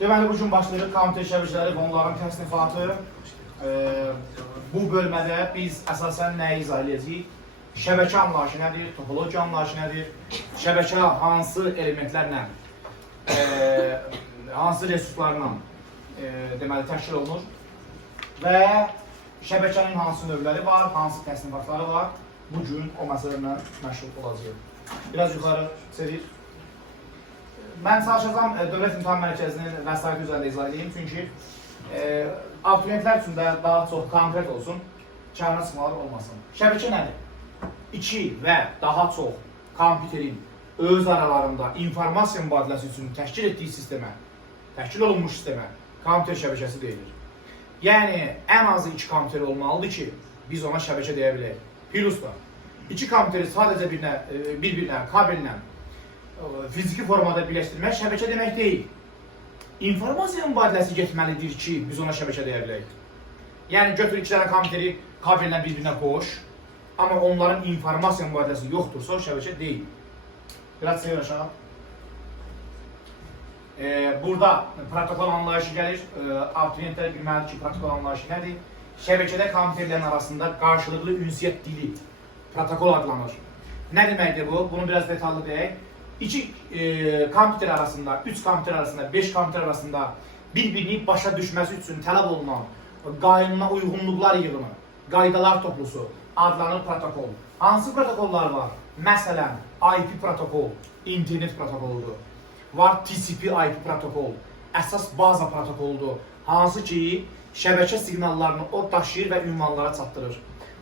Deməli, bugün başlayırıq kompüter şəbəkələri və onların təsnifatı. Bu bölmədə biz əsasən nəyi izah edəcəyik? Şəbəkə anlayışı nədir? Topologiya anlayışı nədir? Şəbəkə hansı elementlərlə, hansı resurslarla deməli təşkil olunur? Və şəbəkənin hansı növləri var, hansı təsnifatları var? Bugün o məsələlə məşğul olacağıq. Biraz yuxarı çevir. Mən çalışacağım Dövlət İmtahan Mərkəzinin vəsaiti üzərində izah edeyim. Çünki abituriyentlər üçün də daha çox konkret olsun, kağına çıxmalar olmasın. Şəbəkə nədir? İki və daha çox kompüterin öz aralarında informasiya mübadiləsi üçün təşkil etdiyi sistemə, təşkil olunmuş sistemə kompüter şəbəkəsi deyilir. Yəni, ən azı iki kompüter olmalıdır ki, biz ona şəbəkə deyə bilək. Plus da, iki kompüteri sadəcə bir-birinə, kabellə, fiziki formada birləşdirmək şəbəkə demək deyil. İnformasiya mübadiləsi getməlidir ki, biz ona şəbəkə deyə bilək. Yəni, götür iki dənə kompüteri kabellə bir-birinə qoş, amma onların informasiya mübadiləsi yoxdursa, o şəbəkə deyil. Biraz seyir aşağı. Burada protokol anlayışı gəlir. Abituriyentlər bilməlidir ki, protokol anlayışı nədir? Şəbəkədə kompüterlərin arasında qarşılıqlı ünsiyyət dili, protokol adlanır. Nə deməkdir bu? Bunu biraz detallı deyək. İki kompüter arasında, üç kompüter arasında, beş kompüter arasında bir-birini başa düşməsi üçün tələb olunan qayınına uyğunluqlar yığını, qaydalar toplusu adlanır protokol. Hansı protokollar var? Məsələn, IP protokol, internet protokoludur. Var TCP/IP protokol, əsas baza protokoludur. Hansı ki, şəbəkə siqnallarını o daşıyır və ünvanlara çatdırır.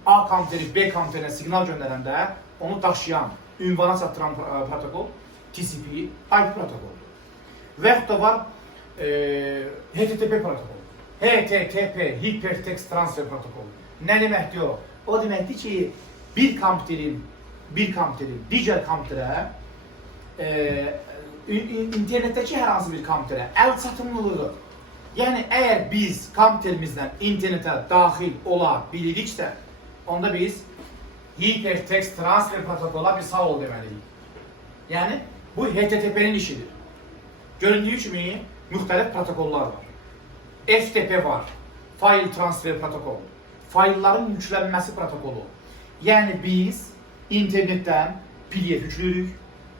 A kompüteri B kompüterinə siqnal göndərəndə onu daşıyan, ünvana çatdıran protokol TCP/IP protokoludur. Və yaxud da var HTTP protokolu. HTTP, Hypertext Transfer protokolu. Nə deməkdir o? O deməkdir ki, bir kompüterin digər kompüterə, internetdəki hər hansı bir kompüterə əl çatımlılığı. Yəni, əgər biz kompüterimizdən internetə daxil ola biliriksə, onda biz Hypertext Transfer protokola bir sağ ol deməliyik. Yəni, bu HTTP-nin işidir. Göründüyü kimi, müxtəlif protokollar var. FTP var, File Transfer protokolu, faylların yüklənməsi protokolu. Yəni, biz internetdən PDF yüklürük,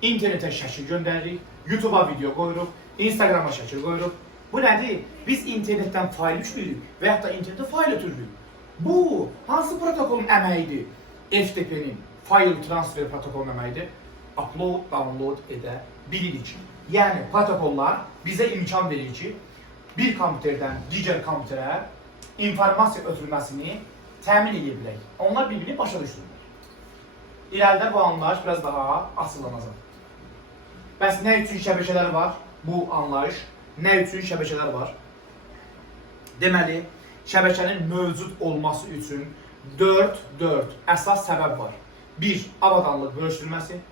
internetə şəkil göndəririk, YouTube-a video qoyuruq, Instagram-a şəkil qoyuruq. Bu nədir? Biz internetdən fayl yüklürük və yaxud da internetdə fayl ötürürük. Bu, hansı protokolun əməyidir? FTP-nin File Transfer protokolun əməyidir. Upload, download edə bilirik. Yəni, protokollar bizə imkan verir ki, bir kompüterdən digər kompüterə informasiya ötürülməsini təmin edə bilək. Onlar bir-birini başa düşürlər. İrəlidə bu anlayış biraz daha asıllanacaq. Bəs nə üçün şəbəkələr var? Bu anlayış. Nə üçün şəbəkələr var? Deməli, şəbəkənin mövcud olması üçün 4 əsas səbəb var. 1. Avadanlıq bölüşdürülməsi.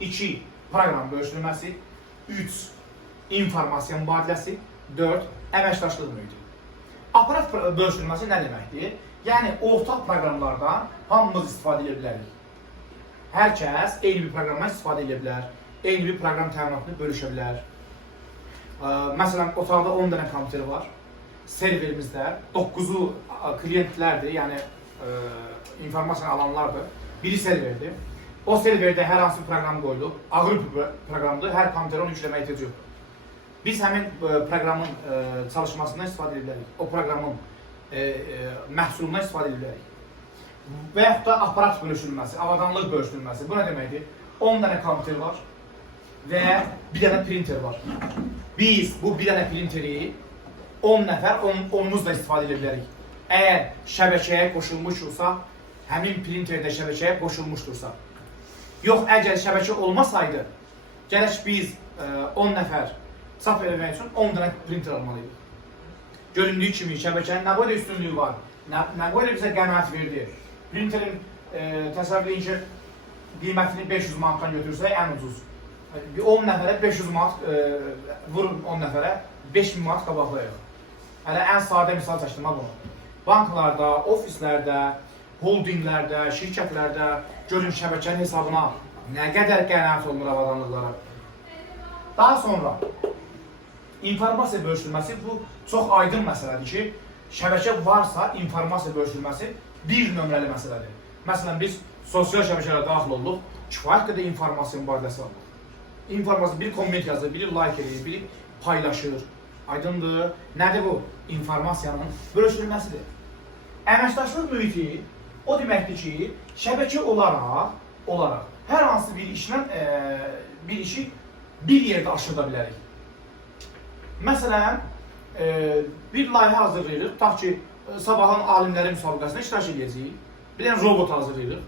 2. Proqram bölüşdürülməsi. 3. İnformasiya mübadiləsi. 4. Əməkdaşlıq mühiti. Aparat bölüşdürülməsi nə deməkdir? Yəni, ortaq proqramlardan hamımız istifadə edə bilərik. Hər kəs eyni bir proqramdan istifadə edə bilər. Eyni bir proqram təminatını bölüşə bilər. Məsələn, otaqda 10 dənə kompüteri var. Serverimizdə 9-u klientlərdir, yəni informasiyanı alanlardır. Biri serverdir. O serverdə hər hansı bir proqram qoyulub, ağır bir proqramdır, hər kompüterə onu yükləməyə ehtiyac yoxdur. Biz həmin proqramın çalışmasından istifadə edə bilərik. O proqramın məhsulundan istifadə edə bilərik. Və yaxud da aparat bölüşdürülməsi, avadanlıq bölüşdürülməsi. Bu nə deməkdir? 10 dənə kompüter var və bir dənə printer var. Biz bu bir dənə printeri 10 nəfər, 10'umuz da istifadə edə bilərik. Əgər şəbəkəyə qoşulmuşdursa, həmin printer də şəbəkəyə qoşulmuşdursa. Yox, əgər şəbəkə olmasaydı, gələk biz 10 nəfər çap eləmək üçün 10 dənə printer almalıyıq. Göründüyü kimi şəbəkənin nə boyda üstünlüyü var, nə boyda bizə qənaət verdi. Printerin təsəvvür edin ki, qiymətini 500 manatdan götürsək ən ucuz. 10 nəfərə 500 manat, vurun 10 nəfərə 5000 manat qabaqlayıq. Hələ ən sadə misal çəkdim bunu. Banklarda, ofislərdə, holdinglərdə, şirkətlərdə görün şəbəkənin hesabına nə qədər qənaət olunur avadanlıqlara. Daha sonra informasiya bölüşdürməsi bu çox aydın məsələdir ki, şəbəkə varsa informasiya bölüşdürməsi bir nömrəli məsələdir. Məsələn, biz sosial şəbəkələrə daxil olduq, kifayət qədər informasiya mübadiləsi var. İnformasiya, biri komment yazır, biri like edir, biri paylaşır. Aydındır. Nədir bu? İnformasiyanın bölüşdürülməsidir. Əməkdaşlıq mühiti o deməkdir ki, şəbəkə olaraq hər hansı bir işi bir yerdə aşırda bilərik. Məsələn, bir layihə hazırlayırıq, tutaq ki, sabahın alimləri müsabiqəsində iştirak edəcəyik. Bir dənə robot hazırlayırıq.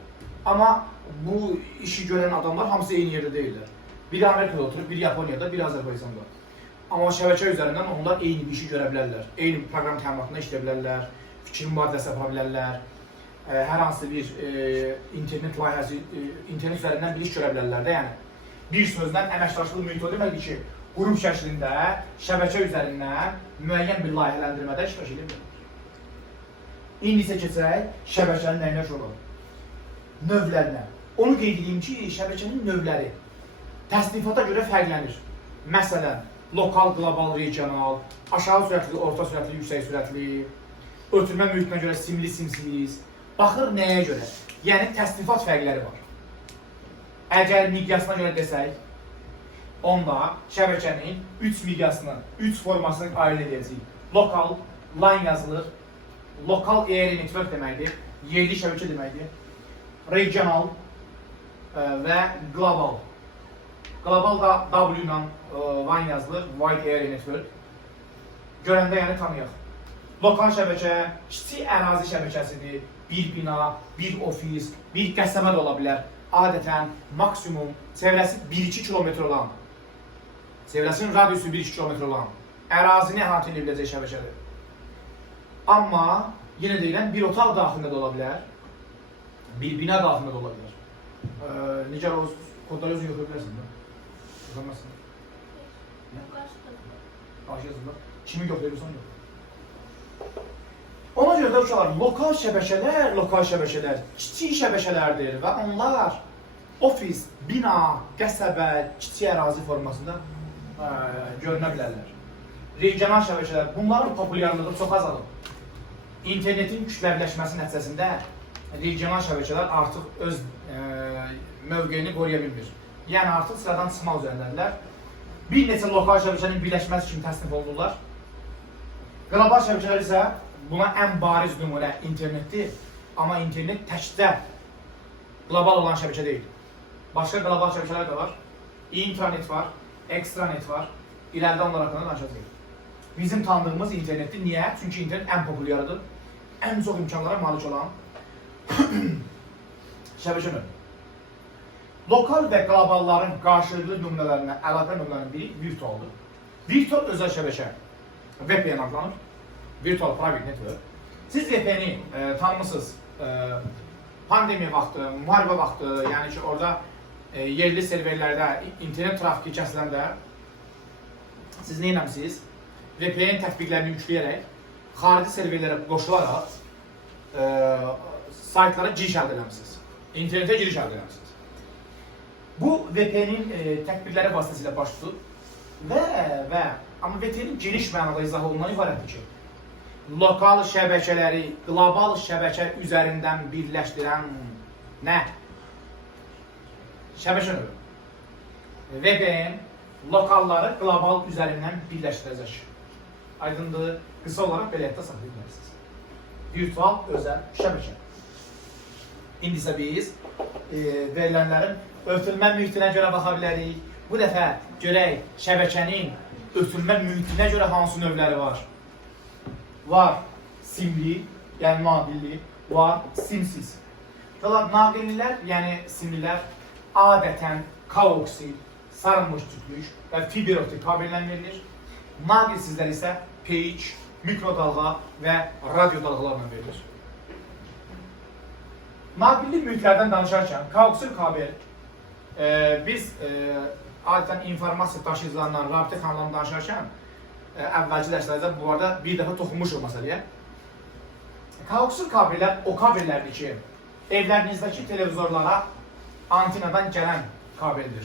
Amma bu işi görən adamlar hamısı eyni yerdə deyirlər. Biri Amerikada oturur, biri Yaponiyada, biri Azərbaycanda. Amma şəbəkə üzərindən onlar eyni bir işi görə bilərlər. Eyni proqram təminatında işləyə bilərlər, fikir mübadiləsi yapara bilərlər. Hər hansı bir internet layihəsi, internet üzərindən bir iş görə bilərlər də, yəni. Bir sözlə əməkdaşlıq mühiti o deməkdir ki, qrup şəklində, şəbəkə üzərindən müəyyən bir layihələndirmədə iştirak edə bilərlər. İndi isə keçək şəbəkənin nəyinə olur? Növlərinə. Onu qeyd edeyim ki, şəbəkənin növləri təsnifata görə fərqlənir. Məsələn, lokal, qlobal, regional, aşağı sürətli, orta sürətli, yüksək sürətli, ötürmə mühitinə görə simli, simsiz. Baxır nəyə görə? Yəni, təsnifat fərqləri var. Əgər miqyasına görə desək, onda şəbəkənin 3 miqyasını, 3 formasını ayrı edəcəyik. Lokal, line yazılır. Lokal area network deməkdir, yerli şəbəkə deməkdir. Regional və global. Global da W ilə line yazılır, wide area network. Görəndə yəni tanıyaq. Lokal şəbəkə kiçik ərazi şəbəkəsidir. Bir bina, bir ofis, bir qəsəbə də ola bilər. Adətən maksimum çevrəsi 1-2 kilometr olan, çevrəsinin radiusu 1-2 kilometr olan ərazini əhatə edə biləcək şəbəkədir. Amma yenə deyilən bir otaq daxilində də ola bilər, bir bina daxilində də ola bilər. Necə o kodları özün yoxlaya bilərsən də? Yoxlamazsın. Qarşı yazırlar. Kimi yoxlayırsan yox. Ona görə də uşaqlar, lokal şəbəkələr kiçik şəbəkələrdir və onlar ofis, bina, qəsəbə, kiçik ərazi formasında görünə bilərlər. Regional şəbəkələr, bunların populyarlığı çox azalıb. İnternetin kütləviləşməsi nəticəsində regional şəbəkələr artıq öz mövqeyini qoruya bilmir. Yəni artıq sıradan çıxmaq üzərindədirlər. Bir neçə lokal şəbəkənin birləşməsi kimi təsnif olunurlar. Qlobal şəbəkələr isə buna ən bariz nümunə internetdir. Amma internet təkcə qlobal olan şəbəkə deyil. Başqa qlobal şəbəkələr də var. İntranet var, ekstranet var. İlərdə onlar haqqında danışacağıq. Bizim tanıdığımız internetdir. Niyə? Çünki internet ən populyarıdır. Ən çox imkanlara malik olan şəbəkə növü. Lokal və qlobalların qarşılıqlı nümunələrinə əlaqə nömrələrinin biri virtualdır. Virtual özəl şəbəkə VPN adlanır. Virtual Private Network. Siz VPN-i tanımısınız. Pandemiya vaxtı, müharibə vaxtı, yəni ki, orada yerli serverlərdə internet trafiki kəsiləndə siz nə eləmişsiniz? VPN tətbiqlərini yükləyərək, xarici serverlərə qoşularaq saytlara giriş əldə eləmişsiniz. İnternetə giriş əldə eləmişsiniz. Bu VPN-in tətbiqləri vasitəsilə baş tutur amma VPN-in geniş mənada izah olundan ibarətdir ki, lokal şəbəkələri qlobal şəbəkə üzərindən birləşdirən nə? Şəbəkə növü. VPN lokalları qlobal üzərindən birləşdirəcək. Aydındır, qısa olaraq belə yadda saxlaya bilərsiniz. Virtual özəl şəbəkə. İndi isə biz verilənlərin ötürmə mühitinə görə baxa bilərik. Bu dəfə görək şəbəkənin ötürmə mühitinə görə hansı növləri var. Var simli, yəni naqilli, var simsiz. Naqillilər, yəni simlilər adətən koaxil, sarılmış cütlük və fiber optik kabellə verilir. Naqilsizlər isə peyç, mikrodalğa və radio dalğalarla verilir. Naqilli mühitlərdən danışarkən, koaxil kabel biz adətən informasiya daşıyıcılarından, rabitə kanallarından danışarkən əvvəlki dərslərdə bu arada bir dəfə toxunmuşuq məsələyə. Koaxil kabellər o kabellərdir ki, evlərinizdəki televizorlara antenadan gələn kabeldir.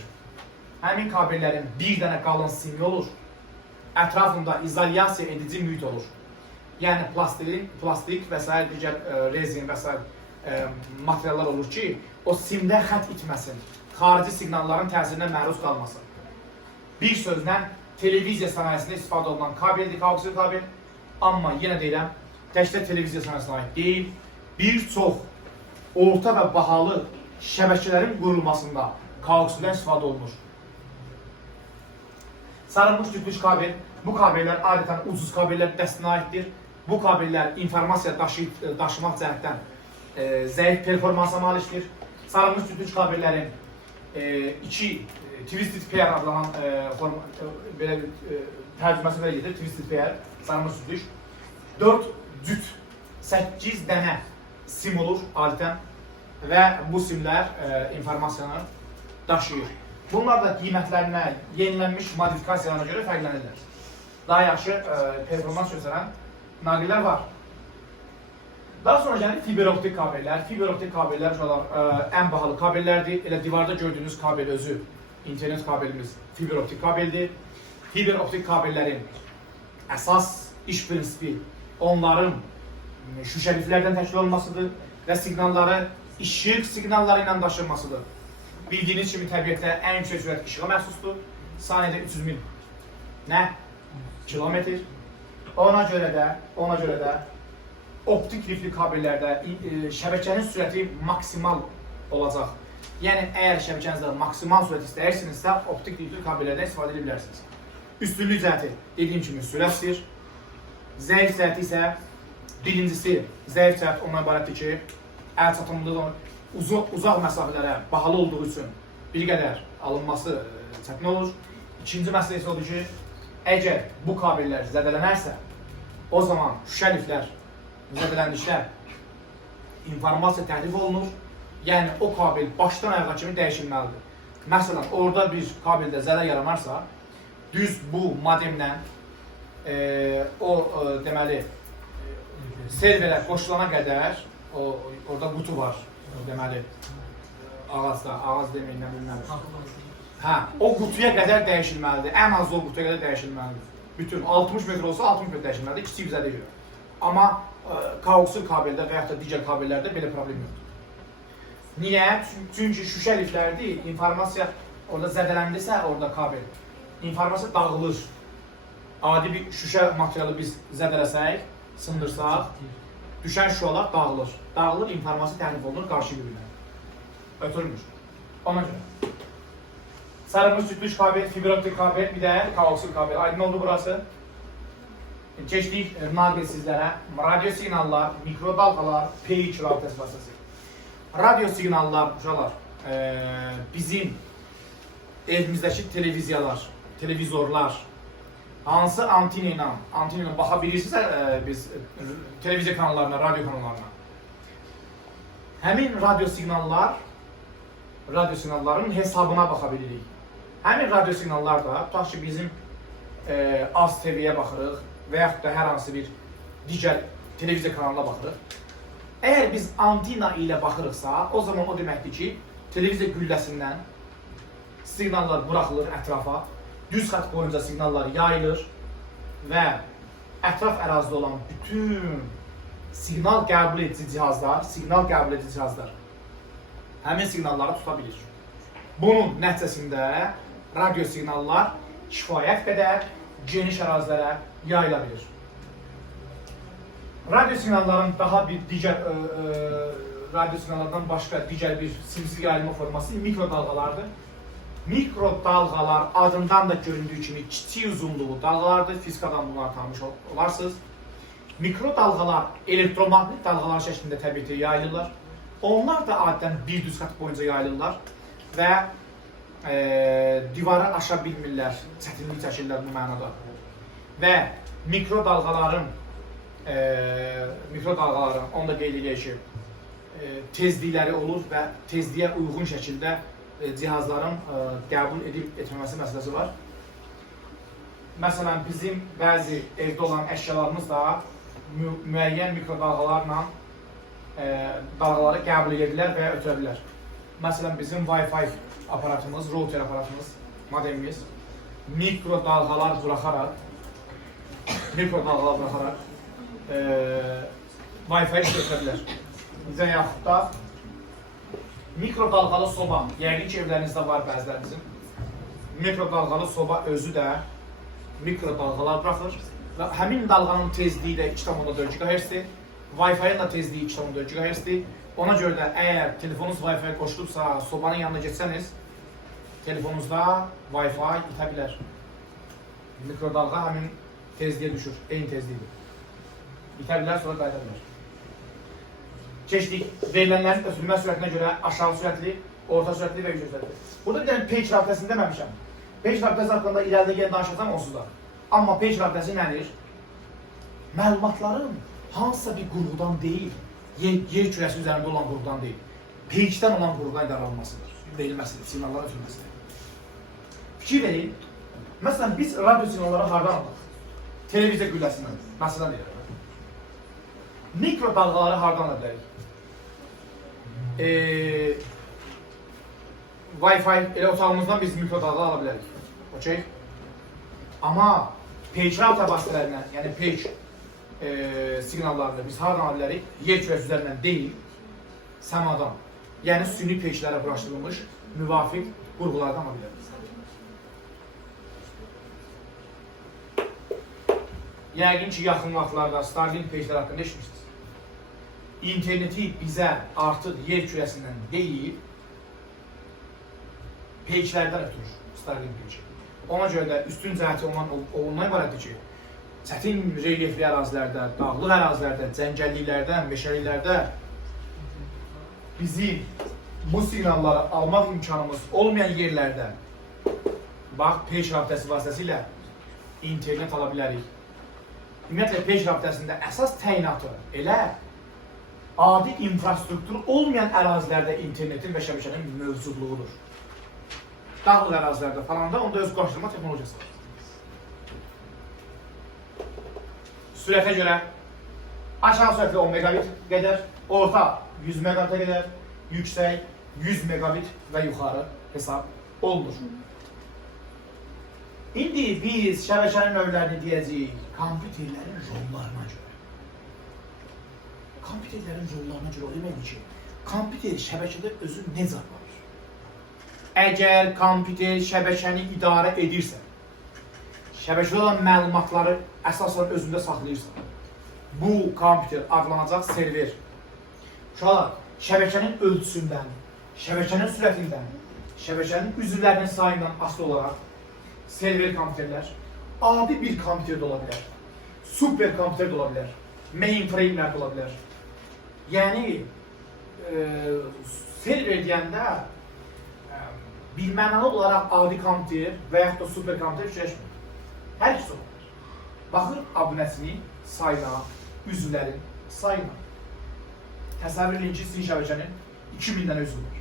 Həmin kabellərin bir dənə qalın simli olur ətrafında izolyasiya edici mühit olur. Yəni plastik və s. digər rezin və s. materiallar olur ki, o simdə xətt itməsin, xarici siqnalların təsirinə məruz qalmasın. Bir sözlə, televiziya sənayesində istifadə olunan kabeldir, koaksial kabel. Amma yenə deyirəm, təkcə televiziya sənayesine aid deyil, bir çox orta və bahalı şəbəkələrin qurulmasında koaksialdan istifadə olunur. Sarılmış cütlüş kabel, bu kabellər adətən ucuz kabellər dəstinə aiddir. Bu kabellər informasiya daşımaq cəhətdən zəif performansa malikdir. Sarılmış cütlüş kabellərin twisted pair adlanan tərcüməsi belə gedir, twisted pair, sarılmış cütlüş. 4 cüt, 8 dənə sim olur adətən və bu simlər informasiyanı daşıyır. Bunlar da qiymətlərinə, yenilənmiş modifikasiyalarına görə fərqlənirlər. Daha yaxşı performans göstərən naqillər var. Daha sonra gəlir fiberoptik kabellər. Fiberoptik kabellər ən bahalı kabellərdir. Elə divarda gördüyünüz kabel özü, internet kabelimiz fiberoptik kabeldir. Fiberoptik kabellərin əsas iş prinsipi onların şüşəliklərdən təşkil olmasıdır və siqnalları işıq siqnalları ilə daşınmasıdır. Bildiyiniz kimi təbiətdə ən yüksək sürət işığa məxsusdur. Saniyədə 300 min kilometr. Ona görə də optik lifli kabellərdə şəbəkənin sürəti maksimal olacaq. Yəni, əgər şəbəkənizdə maksimal sürət istəyirsinizsə, optik lifli kabellərdən istifadə edə bilərsiniz. Üstünlük cəhəti, dediyim kimi, sürətdir. Zəif cəhəti isə, birincisi, zəif cəhət ondan ibarətdir ki, əl çatımlılığı uzaq məsafələrə bahalı olduğu üçün bir qədər alınması çətin olur. İkinci məsələ isə odur ki, əgər bu kabellər zədələnərsə, o zaman şüşə liflər zədələndikdə informasiya təhlif olunur. Yəni, o kabel başdan ayağa kimi dəyişilməlidir. Məsələn, orada bir kabeldə zədə yaranarsa, düz bu modemlə deməli, serverə qoşulana qədər, orada qutu var, deməli, ağazda, ağaz deməyin, nə bilməm. O qutuya qədər dəyişilməlidir, ən az o qutuya qədər dəyişilməlidir. Bütün 60 metr olsa 60 metr dəyişilməlidir, kiçik zədə görə. Amma koaksial kabeldə və yaxud da digər kabellərdə belə problem yoxdur. Niyə? Çünki şüşə liflərdir, informasiya orada zədələndirsə, orada kabel, informasiya dağılır. Adi bir şüşə materialı biz zədələsək, sındırsaq, düşən şüşələr dağılır. Dağılır, informasiya təhlif olunur, qarşı bir-birinə. Ötürmür. Ona görə. Sarılmış cütlüş kabel, fiberoptik kabel, bir də koaksial kabel. Aydın oldu burası. Keçdik naqil sizlərə. Radyo siqnallar, mikrodalğalar, P2 rabitəsi vasitəsilə. Radyo siqnallar, uşaqlar, bizim evimizdəki televiziyalar, televizorlar, hansı antena ilə baxa bilirsinizsə biz televiziya kanallarına, radyo kanallarına. Həmin radyo siqnalların hesabına baxa bilirik. Həmin radyo siqnallar da, tutaq ki, bizim AZ TV-yə baxırıq və yaxud da hər hansı bir digər televiziya kanalına baxırıq. Əgər biz antena ilə baxırıqsa, o zaman o deməkdir ki, televiziya gülləsindən siqnallar buraxılır ətrafa, düz xətt boyunca siqnallar yayılır və ətraf ərazidə olan bütün siqnal qəbul edici cihazlar həmin siqnalları tuta bilir. Bunun nəticəsində radyo siqnallar kifayət qədər geniş ərazilərə yayıla bilir. Radyo siqnalların daha bir digər radyo siqnallardan başqa digər bir simsiz yayılma forması mikrodalğalardır. Mikrodalğalar adından da göründüyü kimi kiçik uzunluğu dalğalardır. Fizikadan bunları tanımış olarsınız. Mikrodalğalar elektromaqnit dalğalar şəklində təbiətə yayılırlar. Onlar da adətən bir düz xətt boyunca yayılırlar və divarı aşa bilmirlər, çətinlik çəkirlər bu mənada. Və mikrodalğaların, onu da qeyd edək ki, tezlikləri olur və tezliyə uyğun şəkildə cihazların qəbul edib etməməsi məsələsi var. Məsələn, bizim bəzi evdə olan əşyalarımız da müəyyən mikrodalğalarla dalğaları qəbul edirlər və ötürə bilər. Məsələn, bizim Wi-Fi aparatımız, router aparatımız, modemimiz mikrodalğalar buraxaraq mikrodalğalar buraxaraq Wi-Fi götürə bilər. Bizə yaxud da mikrodalğalı soba, yəqin ki evlərinizdə var bəzilərinizin. Mikrodalğalı soba özü də mikrodalğalar buraxır və həmin dalğanın tezliyi də 2,4 GHz-dir. Wi-Fi-ın da tezliyi 2,4 GHz-dir. Ona görə də əgər telefonunuz Wi-Fi qoşulubsa, sobanın yanına getsəniz, telefonunuzda Wi-Fi itə bilər. Mikrodalğa həmin tezliyə düşür, eyni tezliyidir. İtə bilər, sonra qayıda bilər. Keçdik, verilənlərin ötürülmə sürətinə görə aşağı sürətli, orta sürətli və yüksək sürətli. Burada bir dənə page rabitəsini deməmişəm. Page rabitəsi haqqında irəlidə gəlin danışacağam onsuz da. Amma page rabitəsi nədir? Məlumatların hansısa bir qurğudan deyil, yer kürəsi üzərində olan qurğudan deyil, page-dən olan qurğudan idarəlanmasıdır, verilməsidir, siqnalların ötürülməsidir. Fikir verin, məsələn, biz radio siqnalları hardan alırıq? Televiziya gülləsindən, məsələn deyirəm. Mikrodalğaları hardan ala bilərik? Wi-Fi, elə otağımızdan biz mikrodalğa ala bilərik. Okey? Amma page router vasitələrindən, yəni page siqnallarını biz hardan ala bilərik? Yer kürəsi üzərindən deyil, səmadan. Yəni süni pagelərə quraşdırılmış müvafiq qurğulardan ala bilərik. Yəqin ki, yaxın vaxtlarda Starlink pagelər haqqında eşitmişsiniz. İnterneti bizə artıq yer kürəsindən deyil, pagelərdən ötürür Starlink page. Ona görə də üstün cəhəti ondan ibarətdir ki, çətin relyefli ərazilərdə, dağlıq ərazilərdə, cəngəlliklərdə, meşəliklərdə bizim bu siqnalları almaq imkanımız olmayan yerlərdə bax, page rabitəsi vasitəsilə internet ala bilərik. Ümumiyyətlə, page rabitəsində əsas təyinatı elə adi infrastruktur olmayan ərazilərdə internetin və şəbəkənin mövcudluğudur. Dağlıq ərazilərdə falan da onda öz qarşılama texnologiyası var. Sürətə görə aşağı sürətli 10 megabit qədər, orta 100 megabitə qədər, yüksək 100 megabit və yuxarı hesab olunur. İndi biz şəbəkənin növlərini deyəcəyik kompüterlərin rollarına görə. Kompüterlərin rollarına görə o deməkdir ki, kompüter şəbəkədə özü necə aparır? Əgər kompüter şəbəkəni idarə edirsə, şəbəkədə olan məlumatları əsasən özündə saxlayırsa, bu kompüter adlanacaq server. Uşaqlar, şəbəkənin ölçüsündən, şəbəkənin sürətindən, şəbəkənin üzvlərinin sayından asılı olaraq server kompüterlər adi bir kompüter də ola bilər, super kompüter də ola bilər, mainframe'lər də ola bilər. Yəni, server deyəndə bilmənalı olaraq adi kompüter və yaxud da super kompüter fikirləşmir. Hər ikisi ola bilər. Baxır abunəsinin sayına, üzvlərin sayına. Təsəvvür edin ki, sizin şəbəkənin 2000 dənə üzvü var.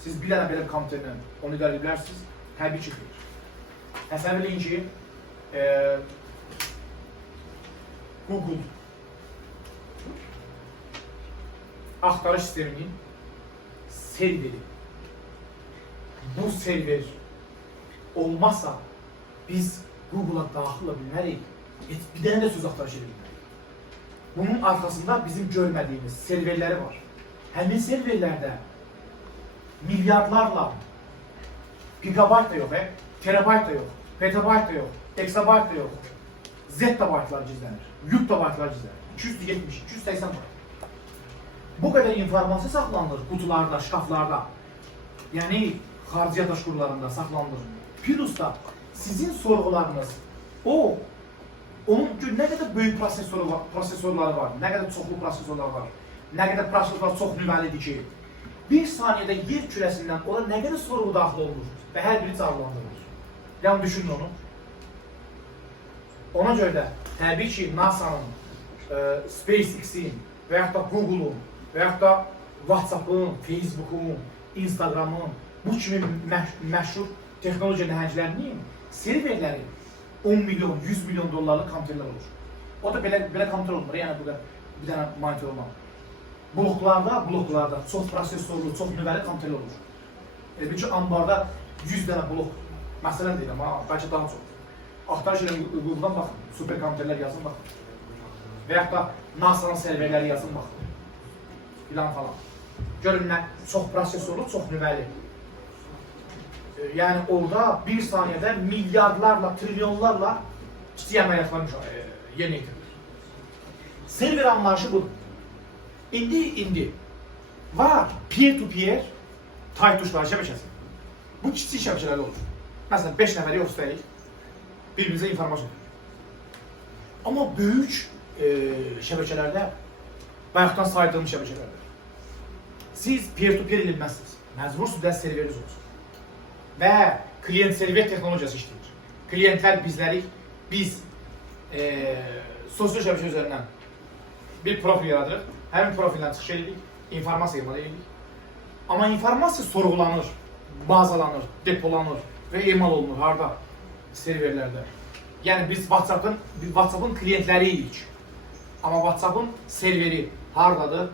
Siz bir dənə belə kompüterlə onu idarə edə bilərsiniz? Təbii ki, xeyr. Təsəvvür edin ki, Google axtarış sisteminin serveri. Bu server olmazsa biz Google'a daxil ola bilmərik, bir dənə də söz axtarış edə bilmərik. Bunun arxasında bizim görmədiyimiz serverləri var. Həmin serverlərdə milyardlarla gigabayt da yox, terabayt da yox, petabayt da yox, exabayt da yox, zettabaytlar gizlənir, yuttabaytlar gizlənir, 270, 280 bayt. Bu qədər informasiya saxlanılır qutularda, şkaflarda, yəni xarici yaddaş qurğularında saxlanılır. Plus da sizin sorğularınız, onun nə qədər böyük prosesorları var, nə qədər çoxlu prosesorlar var, nə qədər prosesorlar çox nüməlidir ki, bir saniyədə yer kürəsindən ona nə qədər sorğu daxil olunur və hər biri cavablandırılır. Yəni, düşünün onu. Ona görə də, təbii ki, NASA'nın, SpaceX-in və yaxud da Google'un və yaxud da WhatsApp'ın, Facebook'un, Instagram'ın bu kimi məşhur texnologiya nəhənglərinin serverləri 10 milyon, 100 milyon dollarlıq kompüterlər olur. O da belə kompüter olmur, yəni burada bir dənə monitor olmaq. Bloklarda çox prosesorlu, çox nüvəli kompüterlər olur. Bir ki, ambarda 100 dənə blok, məsələn deyirəm, bəlkə daha çox. Axtarış ilə Google-dan baxın, superkompüterlər yazın baxın. Və yaxud da NASA-nın serverləri yazın baxın. Filan falan. Görün nə, çox prosesorlu, çox nüvəli. Yəni orada bir saniyədə milyardlarla, trilyonlarla kiçik əməliyyatlar yerinə yetirilir. Server anlayışı budur. İndi var peer-to-peer taytuşlar şəbəkəsi. Bu kiçik şəbəkələrdə olur. Məsələn, 5 nəfəri yoxsayıq, bir-birimizə informasiya verir. Amma böyük şəbəkələrdə, bayaqdan saydığım şəbəkələrdə, siz peer-to-peer edilməzsiniz. Məcbursunuz da serveriniz olsun. Və klient-server texnologiyası işləyir. Klientlər bizlərik, biz sosial şəbəkə üzərindən bir profil yaradırıq, həmin profildən çıxış edirik, informasiya emal edirik. Amma informasiya sorğulanır, bazalanır, depolanır və emal olunur harada? Serverlərdə. Yəni biz WhatsApp-ın klientləriyik. Amma WhatsApp-ın serveri haradadır?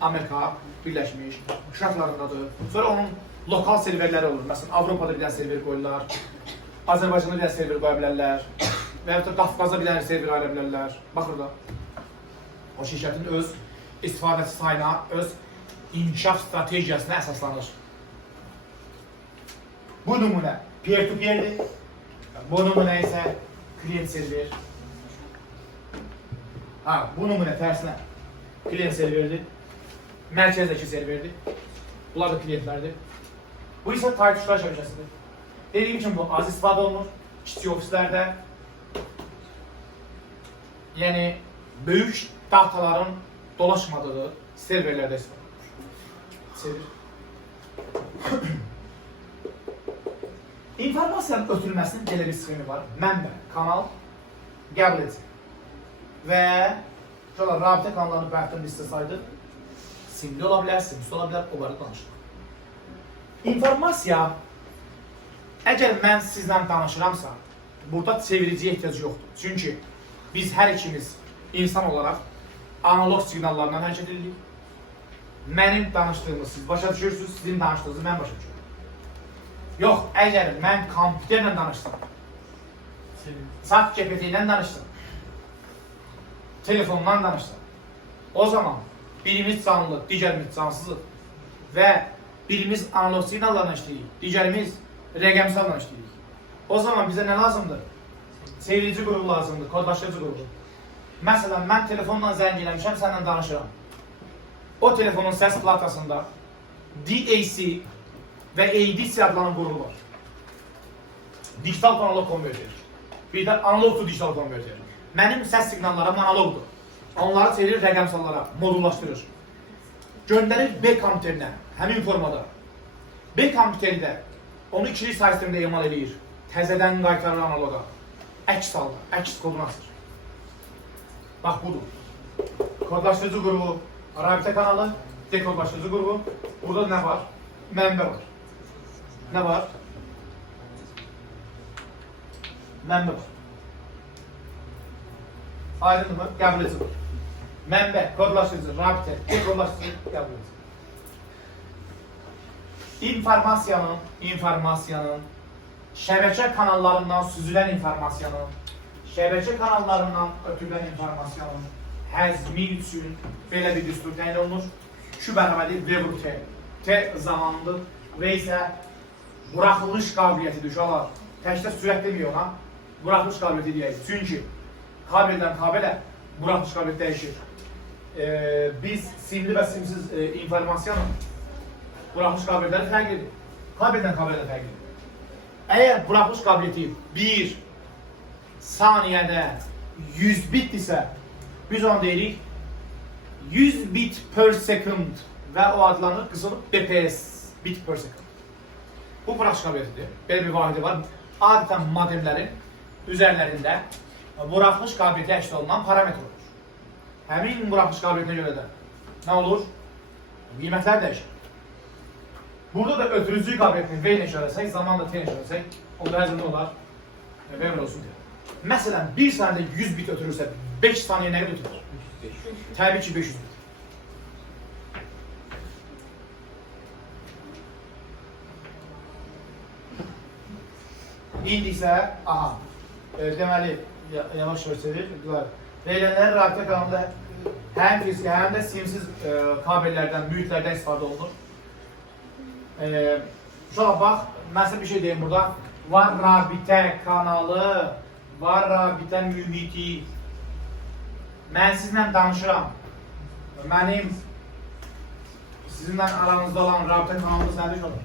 Amerika, Birləşmiş Ştatlarındadır. Sonra onun lokal serverləri olur. Məsələn, Avropada bir dənə server qoyurlar, Azərbaycanda bir dənə server qoya bilərlər və ya da Qafqazda bir dənə server ayıra bilərlər. Baxır da, o şirkətin öz istifadəçi sayına, öz inkişaf stratejiyasına əsaslanır. Bu nümunə peer-to-peer'dir. Bu nümunə isə klient server. Bu nümunə tərsinə klient serverdir. Mərkəzdəki serverdir. Bunlar da klientlərdir. Bu isə taytuşlar şəbəkəsidir. Dediyim kimi bu az istifadə olunur. Kiçik ofislərdə. Yəni, böyük dataların dolaşmadığı serverlərdə istifadə olunur. İnformasiyanın ötürülməsinin belə bir sxemi var. Mənbə, kanal, qəbul edici. Və rabitə kanallarını bəhətdən listə saydı. Simli ola bilər, simsiz ola bilər, o barədə danışılır. İnformasiya, əgər mən sizlə danışıramsa, burada çeviriciyə ehtiyac yoxdur. Çünki biz hər ikimiz insan olaraq analog siqnallarından hərəkət edirik. Mənim danışdığımı siz başa düşürsünüz, sizin danışdığınızı mən başa düşürüm. Yox, əgər mən kompüterlə danışsam, GPT ilə danışsam, telefondan danışsam, o zaman birimiz canlı, digərimiz cansızdır və birimiz analog siqnallarla işləyirik, digərimiz rəqəmsallarla işləyirik. O zaman bizə nə lazımdır? Çevirici qrupu lazımdır, kodlaşdırıcı qrupu. Məsələn, mən telefonla zəng eləmişəm, sənlə danışıram. O telefonun səs platasında DAC və ADC adlanan qrupu var. Digital to analog konverter. Bir də analog to digital konverter. Mənim səs siqnallarım analogdur. Onları çevirir rəqəmsallara, modullaşdırır. Göndərir B kompüterinə, həmin formada. B kompüteri də onu ikilik say sistemində emal edir. Təzədən qaytarır analoga. Əks halda, əks kodunu asır. Bax, budur. Kodlaşdırıcı qrupu, rabitə kanalı, dekodlaşdırıcı qrupu. Burada nə var? Mənbə var. Nə var? Mənbə var. Aydın mı? Qəbul edici var. Mənbə, kodlaşdırıcı, rabitə, dekodlaşdırıcı, qəbul edici. İnformasiyanın, şəbəkə kanallarından süzülən informasiyanın, şəbəkə kanallarından ötürülən informasiyanın həzmi üçün belə bir düstur təyin olunur. Q bərabərdir V vur T. T zamanlıdır və isə buraxılış qabiliyyətidir uşaqlar. Təkdə sürət demiyor ona, buraxılış qabiliyyəti deyək. Çünki kabeldən kabelə buraxılış qabiliyyəti dəyişir. Biz simli və simsiz informasiyanın buraxılış qabiliyyətləri fərqlidir. Kabeldən kabelə fərqlidir. Əgər buraxılış qabiliyyəti 1 saniyədə 100 bitdirsə, biz onu deyirik 100 bit per second və o adlanır qısılıb BPS, bit per second. Bu buraxılış qabiliyyətidir. Belə bir vahidi var. Adətən modemlərin üzərlərində buraxılış qabiliyyəti əks olunan parametr olur. Həmin buraxılış qabiliyyətinə görə də nə olur? Qiymətlər dəyişir. Burada da ötürücü qabiliyyətini V ilə işarələsək, zamanla T ilə işarələsək, onda həzmdə olar V olsun deyə. Məsələn, 1 saniyədə 100 bit ötürürsə, 5 saniyə nə qədər ötürür? Təbii ki, 500 bit. İndi isə, aha, deməli, yavaş göstərir. Verilənlərin rabitə kanalında həm fiziki, həm də simsiz kabellərdən, mühitlərdən istifadə olunur. Uşaq bax, mən sizə bir şey deyim burada. Var rabitə kanalı, var rabitə mühiti. Mən sizinlə danışıram. Mənim sizinlə aranızda olan rabitə kanalınız nədir uşaq?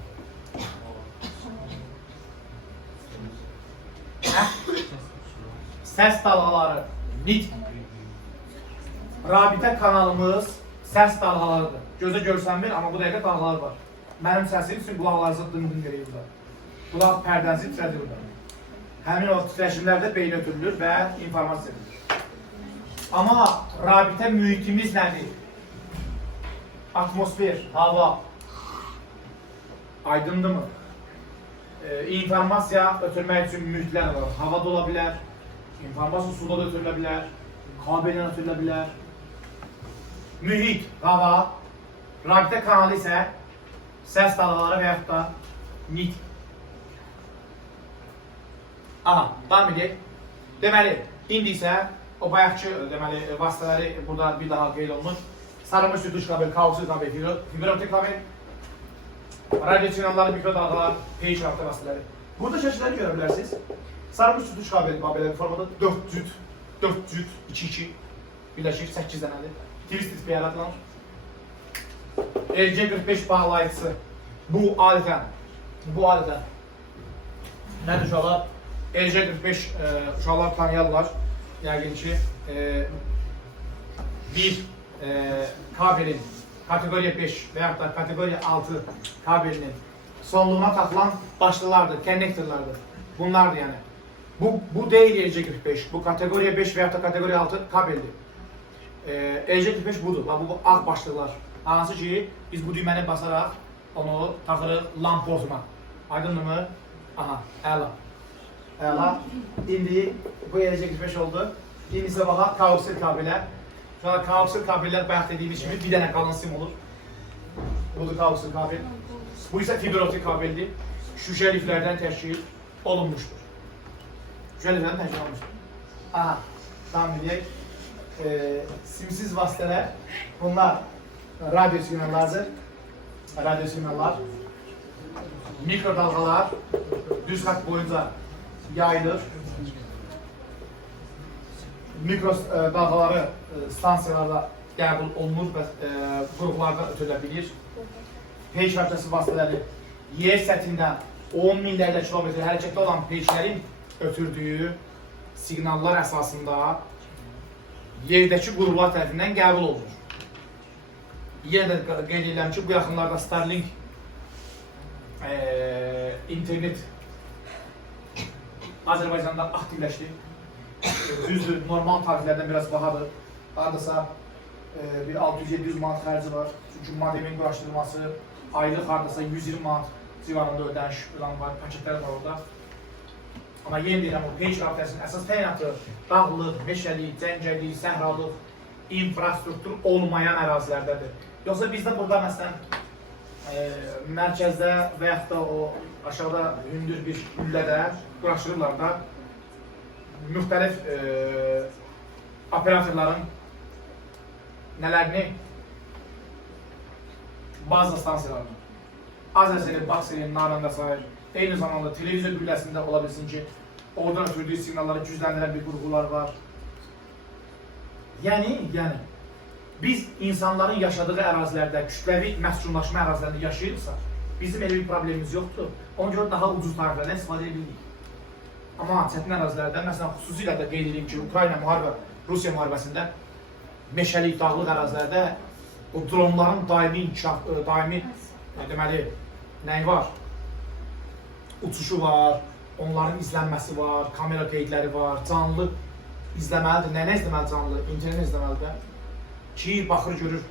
Səs dalğaları, nit. Rabitə kanalımız səs dalğalarıdır. Gözə görsənmir, amma bu dəqiqə dalğalar var. Mənim səsim üçün qulaqlarınızı dımdım verəyim burada. Qulaq pərdənizi titrədir burada. Həmin o titreşimlərdə beyinə ötürülür və informasiya edilir. Amma rabitə mühitimiz nədir? Atmosfer, hava. Aydındır mı? İnformasiya ötürmək üçün mühitlər var. Havada ola bilər, informasiya suda da ötürülə bilər, kabellə ötürülə bilər. Mühit, hava, rabitə kanalı isə səs dalğaları və yaxud da nit. Aha, davam edək. Deməli, indi isə o bayaqçı vasitələri burada bir daha qeyd olunur. Sarılmış tutuş kabel, kaoksuz kabel, fibroptik kabel, radyo siqnalları, mikrodalğalar, peyç rabitə vasitələri. Burada şəkilləri görə bilərsiniz. Sarılmış tutuş kabel formada 4 cüt, 2-2 birləşik 8 dənədir. Twisted bir yaratılır. RC45 bağlayıcısı. Bu adətən nədir uşaqlar? RC45 uşaqlar tanıyarlar. Yəqin ki, bir kabelin kategoriya 5 və yaxud da kategoriya 6 kabelinin sonluğuna taxılan başlılardır, konnektorlardır. Bunlardır yəni. Bu deyil RC45, bu kategoriya 5 və yaxud da kategoriya 6 kabeldir. RC45 budur, bu ağ başlıqlar. Hansı ki, biz bu düyməni basaraq onu taxırıq lamportuna. Aydınmı? Aha, əla. Əla. İndi bu RC45 oldu. İndi isə baxaq kaoksil kabelə. Kaoksil kabellər bayaq dediyimiz kimi bir dənə qalın sim olur. Budur kaoksil kabel. Bu isə fibroptik kabeldir. Şüşə liflərdən təşkil olunmuşdur. Şüşə liflərdən təşkil olunmuşdur. Aha, davam edək. Simsiz vasitələr, bunlar radyo siqnallardır. Radyo siqnallar, mikrodalğalar düz xətt boyunca yayılır. Mikrodalğaları stansiyalarda qəbul olunur və qurğularda ötürülə bilir. Peyç rabitəsi vasitələri yer səthindən 10 minlərlə kilometr hərəkətdə olan peyçlərin ötürdüyü siqnallar əsasında yerdəki qurğular tərəfindən qəbul olunur. Yenə də qeyd edirəm ki, bu yaxınlarda Starlink internet Azərbaycanda aktivləşdi. Düzdür, normal tariflərdən biraz bahadır. Haradasa bir 600-700 manat xərci var. Çünki modemin quraşdırılması aylıq haradasa 120 manat civarında ödəniş var, paketlər var orada. Amma yenə deyirəm, o peyç rabitəsinin əsas təyinatı dağlıq, meşəlik, cəngəlik, səhralıq, infrastruktur olmayan ərazilərdədir. Yoxsa bizdə burada məsələn mərkəzdə və yaxud da o aşağıda hündür bir güllədə quraşdırırlar da müxtəlif operatorların nələrini baza stansiyalarını Azərseli, Bakseli, Naranda sayır. Eyni zamanda televizyon gülləsində ola bilsin ki, oradan ötürdüyü siqnalları gücləndirən bir qurğular var. Yəni, biz insanların yaşadığı ərazilərdə, kütləvi məskunlaşma ərazilərində yaşayırsa, bizim elə bir problemimiz yoxdur. Ona görə daha ucuz tariflərdən istifadə edebildik. Amma çətin ərazilərdə, məsələn, xüsusilə də qeyd edeyim ki, Ukrayna müharibə, Rusiya müharibəsində meşəlik, dağlıq ərazilərdə o dronların daimi deməli, nəyi var? Uçuşu var, onların izlənməsi var, kamera qeydləri var, canlı izləməlidir. Nə izləməli canlı? İnternet izləməlidir. Ki, baxır, görür,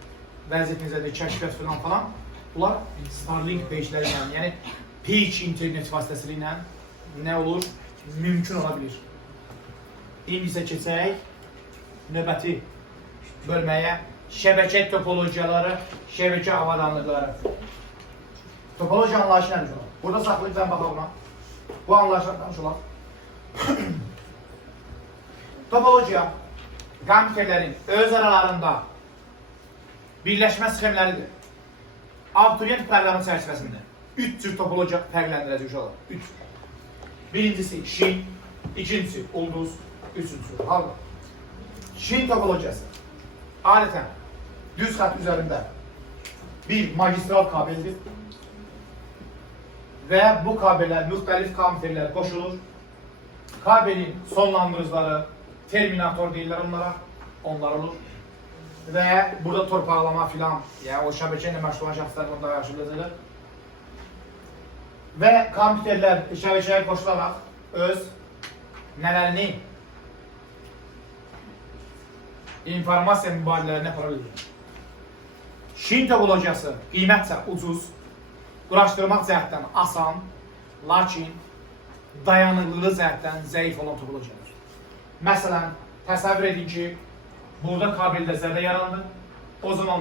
vəziyyət necədir, kəşfiyyat falan. Bunlar Starlink peyçləri ilə, yəni peyç internet vasitəsilə nə olur? Mümkün ola bilir. İndi isə keçək növbəti bölməyə şəbəkə topologiyaları, şəbəkə avadanlıqları. Topologiya anlayışı nədir? Burada saxlayıb sən baxa buna. Bu anlayışla tanış olaq. Topologiya kompüterlərin öz aralarında birləşmə sxemləridir. Abituriyent proqramı çərçivəsində 3 cür topologiya fərqləndirəcək uşaqlar. 3. Birincisi şin, ikincisi ulduz, üçüncüsü halqa. Şin topologiyası adətən düz xətt üzərində bir magistral kabeldir və bu kabellər müxtəlif kompüterlər qoşulur. Kabelin sonlandırıcıları terminator deyirlər onlara, onlar olur. Və burada torpaqlama filan, yəni o şəbəkə ilə məşğul olan şəxslər bunda yaxşı biləcəklər. Və kompüterlər şəbəkəyə qoşularaq öz nələrini informasiya mübadilələrini apara bilir. Şin topologiyası qiymətcə ucuz, quraşdırmaq cəhətdən asan, lakin dayanıqlılığı cəhətdən zəif olan topologiyadır. Məsələn, təsəvvür edin ki, burada kabeldə zədə yarandı. O zaman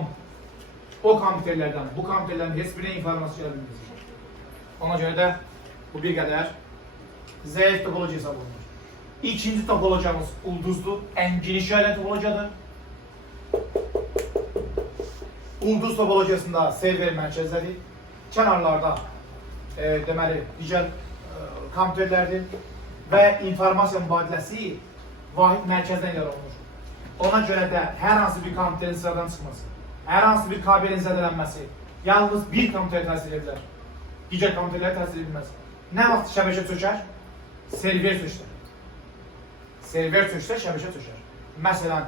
o kompüterlərdən, bu kompüterlərin heç birine informasiya gələ bilməyəcək. Ona görə də bu bir qədər zəif topologiya hesab olunur. İkinci topologiyamız ulduzdur, ən geniş yayılan topologiyadır. Ulduz topologiyasında server mərkəzləri, kənarlarda deməli digər kompüterlərdir və informasiya mübadiləsi vahid mərkəzdən yaranır. Ona görə də hər hansı bir kompüterin sıradan çıxması, hər hansı bir kabelin zədələnməsi yalnız bir kompüterə təsir edə bilər. Digər kompüterlərə təsir edilməz. Nə vaxt şəbəkə çökər? Server çökər. Server çöksə şəbəkə çökər. Məsələn,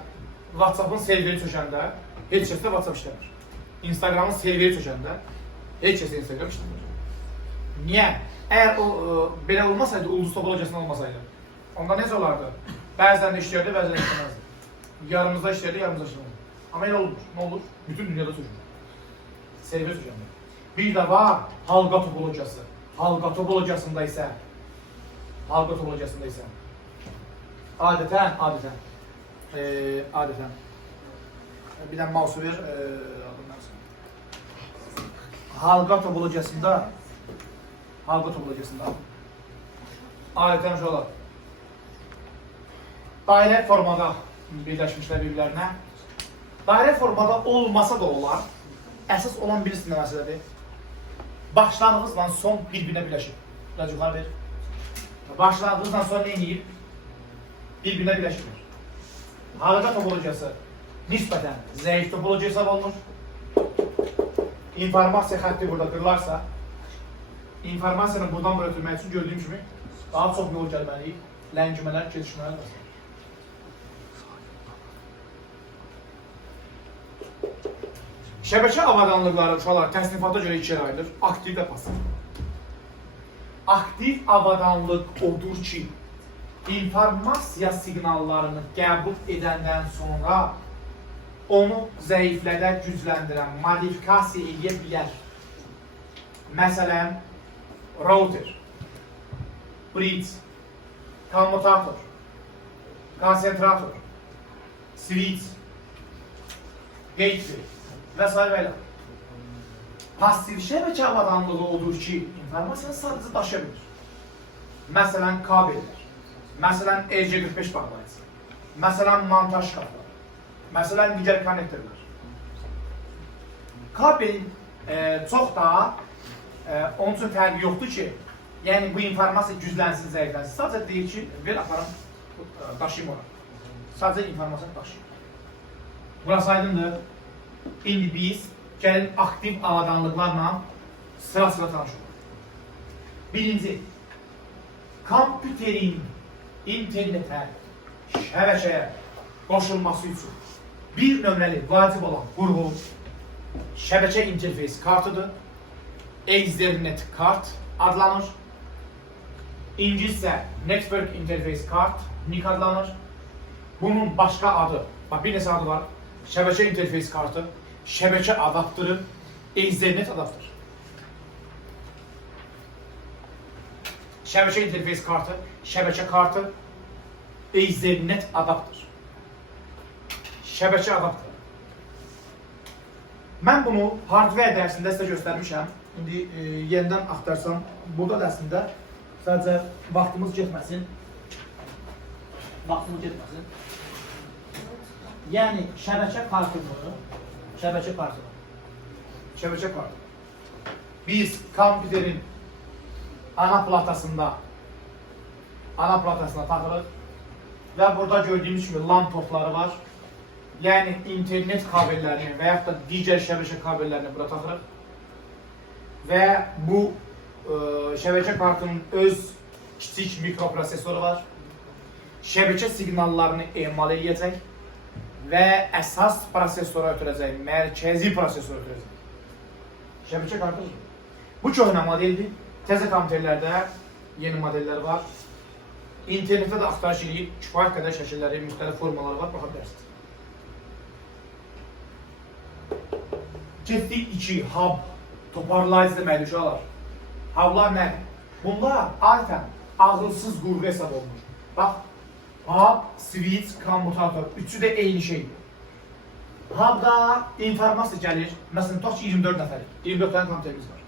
WhatsApp-ın serveri çökəndə heç kəsdə WhatsApp işləmir. Instagram-ın serveri çökəndə heç kəsdə Instagram işləmir. Niyə? Əgər o belə olmasaydı, ulduz topologiyasında olmasaydı, onda necə olardı? Bəzən də işləyirdi, bəzən də işləməzdi. Yarımızda işləyirdi, yarımızda işləməzdi. Amma elə olmur. Nə olur? Bütün dünyada çökür. Server çökəndə. Bir də var halqa topologiyası. Halqa topologiyasında isə adətən bir də mouse ver halqa topologiyasında adətən uşaqlar dairə formada birləşmişlər bir-birlərinə. Dairə formada olmasa da olar. Əsas olan birisində məsələdir. Başlanğıcla son bir-birinə birləşir. Biraz yuxarı ver. Başlanğıcla son nə edib? Bir-birinə birləşir. Halqa topologiyası nisbətən zəif topologiya hesab olunur. İnformasiya xətti burada qırılarsa, informasiyanı buradan bura ötürmək üçün gördüyüm kimi daha çox yol gəlməliyik, ləngimələr, keçişmələr var. Şəbəkə avadanlıqları uşaqlar təsnifata görə ikiyə ayrılır, aktiv və pasiv. Aktiv avadanlıq odur ki, informasiya siqnallarını qəbul edəndən sonra onu zəiflədə gücləndirən, modifikasiya edə bilər. Məsələn, router, bridge, kommutator, konsentrator, switch, gateway və s. və ilə. Pasiv şəbəkə avadanlığı odur ki, informasiyanı sadəcə daşıya bilir. Məsələn, kabellər, məsələn, RJ45 bağlayıcısı, məsələn, montaj kabellər, məsələn, digər konnektorlar. Kabelin çox daha onun üçün fərqi yoxdur ki, yəni bu informasiya güclənsin, zəiflənsin. Sadəcə deyir ki, ver aparım, daşıyım ora. Sadəcə informasiyanı daşıyım. Burası aydındır. İndi biz gəlin aktiv avadanlıqlarla sıra-sıra tanışırıq. Birinci, kompüterin internetə, şəbəkəyə qoşulması üçün bir nömrəli vacib olan qurğu şəbəkə interfeys kartıdır. Ethernet kart adlanır. İkinci isə Network Interface Card, NIC adlanır. Bunun başqa adı, bir neçə adı var. Şəbəkə interfeys kartı, şəbəkə adaptörü, Ethernet adaptör. Şəbəkə interfeys kartı, şəbəkə kartı, Ethernet adaptör. Şəbəkə adaptör. Mən bunu hardware dərsində sizə göstərmişəm. İndi yenidən axtarsam, burada dərsində sadəcə vaxtımız getməsin. vaxtımı getməsin. Yəni şəbəkə kartını, şəbəkə kartını. Şəbəkə kartı. Biz kompüterin ana platasına takırıq və burada gördüyümüz kimi LAN portları var. Yəni internet kabellərini və yaxud da digər şəbəkə kabellərini bura takırıq. Və bu şəbəkə kartının öz kiçik mikroprosesoru var. Şəbəkə siqnallarını emal edəcək və əsas prosesora ötürəcək, mərkəzi prosesora ötürəcək. Şəbəkə kartı bu köhnə modeldir. Təzə kompüterlərdə yeni modellər var. İnternetdə də axtarış edib, kifayət qədər şəkilləri, müxtəlif formaları var, baxa bilərsiniz. Getdik 2 hub, toparlayıcı deməkdir uşaqlar. Hublar nədir? Bunlar adətən ağılsız qurğu hesab olunur. Bax, hub, switch, kommutator, üçü də eyni şeydir. Hubda informasiya gəlir, məsələn, tutaq ki 24 nəfərik, 24 dənə kompüterimiz var.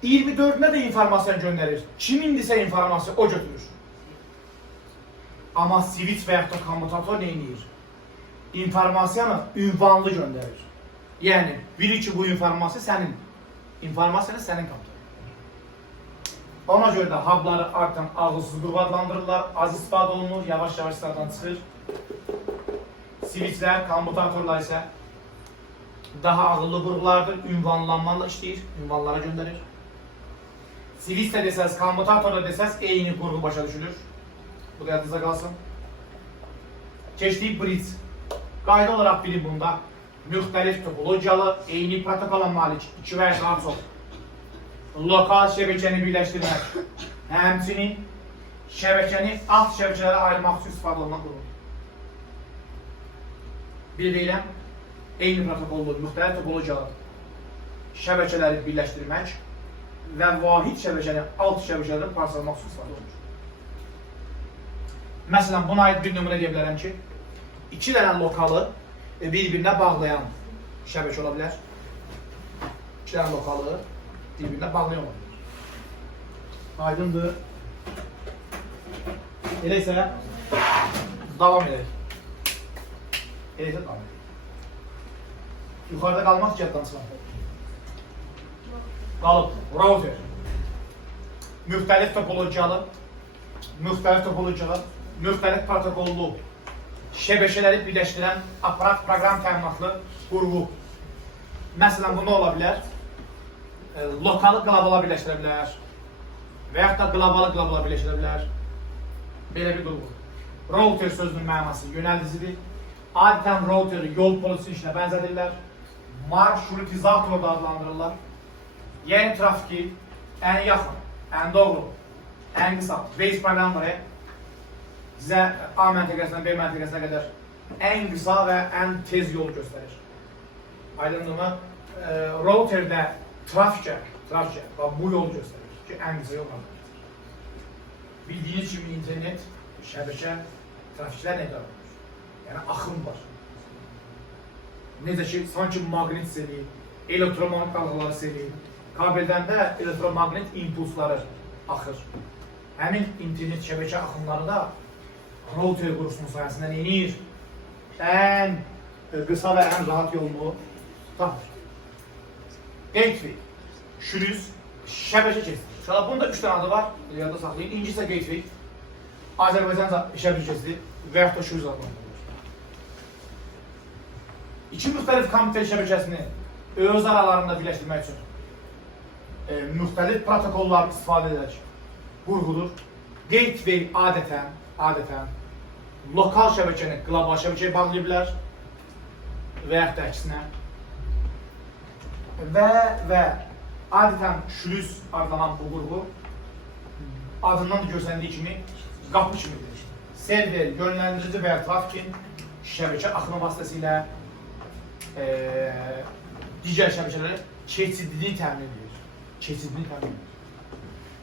24-nə də informasiya göndərir. Kimindirsə informasiya o götürür. Amma switch və yaxud da kommutator nə edir? İnformasiyanı ünvanlı göndərir. Yəni, bilir ki bu informasiya sənin. İnformasiyanı sənin kompüterin. Ona görə də hubları artıq ağılsız qurğu adlandırırlar, az istifadə olunur, yavaş-yavaş istifadən çıxır. Switchlər, kommutatorlar isə daha ağıllı qurğulardır, ünvanlanmanla işləyir, ünvanlara göndərir. Switch də desəz, kommutator da desəz, eyni qurğu başa düşülür. Bu da yadınıza qalsın. Keçdik bridge. Qayda olaraq biri bunda müxtəlif topologiyalı, eyni protokola malik, 2 və ya daha çox lokal şəbəkəni birləşdirmək, həmçinin şəbəkəni alt şəbəkələrə ayırmaq üçün istifadə olunan qurğudur. Bir deyiləm, eyni protokollu, müxtəlif topologiyalı şəbəkələri birləşdirmək və vahid şəbəkəni alt şəbəkələrdən parçalamaq üçün istifadə olunur. Məsələn, buna aid bir nümunə deyə bilərəm ki, 2 dənə lokalı bir-birinə bağlayan şəbəkə ola bilər. 2 dənə lokalı bir-birinə bağlayan ola bilər. Aydındır. Elə isə davam edək. Elə isə davam edək. Yuxarıda qalmaq ki, yaddan çıxar. Qalıb, router. Müxtəlif topologiyalı, müxtəlif protokollu şəbəkələri birləşdirən aparat proqram təminatlı qurğu. Məsələn, bu nə ola bilər? Lokalı qlobala birləşdirə bilər və yaxud da qlobala birləşdirə bilər. Belə bir qurğu. Router sözünün mənası yönəldicidir. Adətən routeri yol polisi işinə bənzədirlər. Marşrutizator da adlandırırlar. Yəni trafiki ən yaxın, ən doğru, ən qısa base proqramları sizə A məntəqəsindən B məntəqəsinə qədər ən qısa və ən tez yol göstərir. Aydınlığımı, routerdə trafikə bu yolu göstərir ki, ən qısa yol var. Bildiyiniz kimi internet, şəbəkə, trafiklər nə qədər olur? Yəni, axım var. Necə ki, sanki maqnit seli, elektromagnet dalğaları seli, kabeldən də elektromagnet impulsları axır. Həmin internet şəbəkə axımları da router qurusunun sayəsində neyir? Ən qısa və ən rahat yolunu tapır. Gateway, şürüz, şəbəkə keçir. Bunun da 3 dənə adı var, yadda saxlayın. İncisi gateway, Azərbaycan şəbəkəsidir və yaxud da şürüz adlandırılır. İki müxtəlif kompüter şəbəkəsini öz aralarında birləşdirmək üçün müxtəlif protokollar istifadə edək qurğudur. Gateway adətən lokal şəbəkəni qlobal şəbəkəyə bağlaya bilər və yaxud da əksinə. Və adətən şürüz adlanan bu qurğu adından da görsəndiyi kimi qapı kimidir. Server, yönləndirici və ya trafikin şəbəkə axımı vasitəsilə digər şəbəkələrə keçidliyini təmin edir.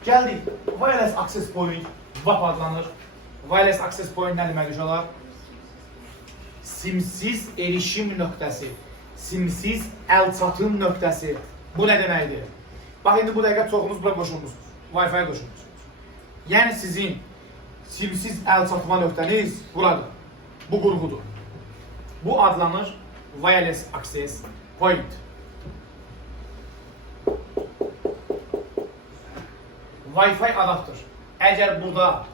Gəldik, Wireless Access Point, WAP adlanır. Wireless Access Point nə deməkdir uşaqlar? Simsiz erişim nöqtəsi, simsiz əlçatım nöqtəsi. Bu nə deməkdir? Bax, indi bu dəqiqə çoxunuz bura qoşulmuşsunuz, Wi-Fi qoşulmuşsunuz. Yəni sizin simsiz əlçatma nöqtəniz buradır. Bu qurğudur. Bu adlanır Wireless Access Point. Wi-Fi adaptör. Əgər burada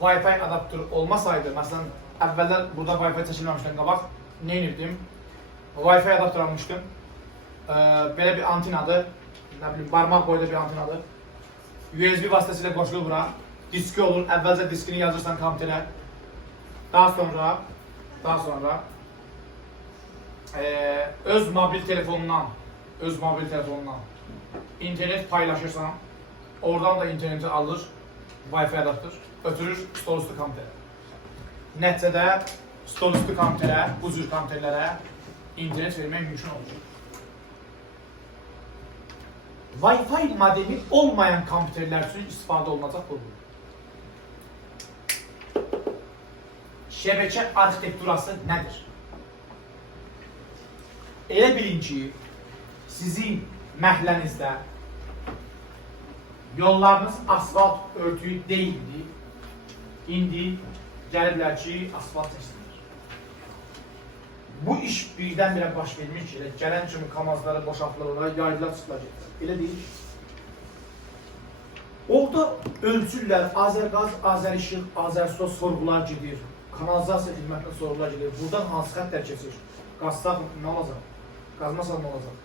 Wi-Fi adaptör olmasaydı, məsələn, əvvəllər burada Wi-Fi çəkilməmişdən qabaq nə edirdim? Wi-Fi adaptör almışdım. Belə bir antenadır, nə bilim, barmaq boyda bir antenadır. USB vasitəsilə qoşulur bura. Diski olur, əvvəlcə diskini yazırsan kompüterə. Daha sonra öz mobil telefonundan internet paylaşırsan, oradan da interneti alır, Wi-Fi adaptör, ötürür stol üstü kompüterə. Nəticədə stol üstü kompüterə, bu cür kompüterlərə internet vermək mümkün olur. Wi-Fi modemi olmayan kompüterlər üçün istifadə olunacaq budur. Şəbəkə arxitekturası nədir? Elə bilin ki, sizin məhlənizdə yollarınız asfalt örtüyü deyildi. İndi gəliblər ki, asfalt çəksinlər. Bu iş birdən-birə baş vermiş ki, gələn kimi kamazları boşaltılırlar, yaydılar çıxılacaq. Elə deyil. Orada ölçürlər, Azərqaz, Azərişıq, Azərsuda sorğular gedir. Kanalizasiya xidmətinə sorğular gedir. Buradan hansı xəttlər keçir? Qazsaq nə olacaq? Qazmasaq nə olacaq?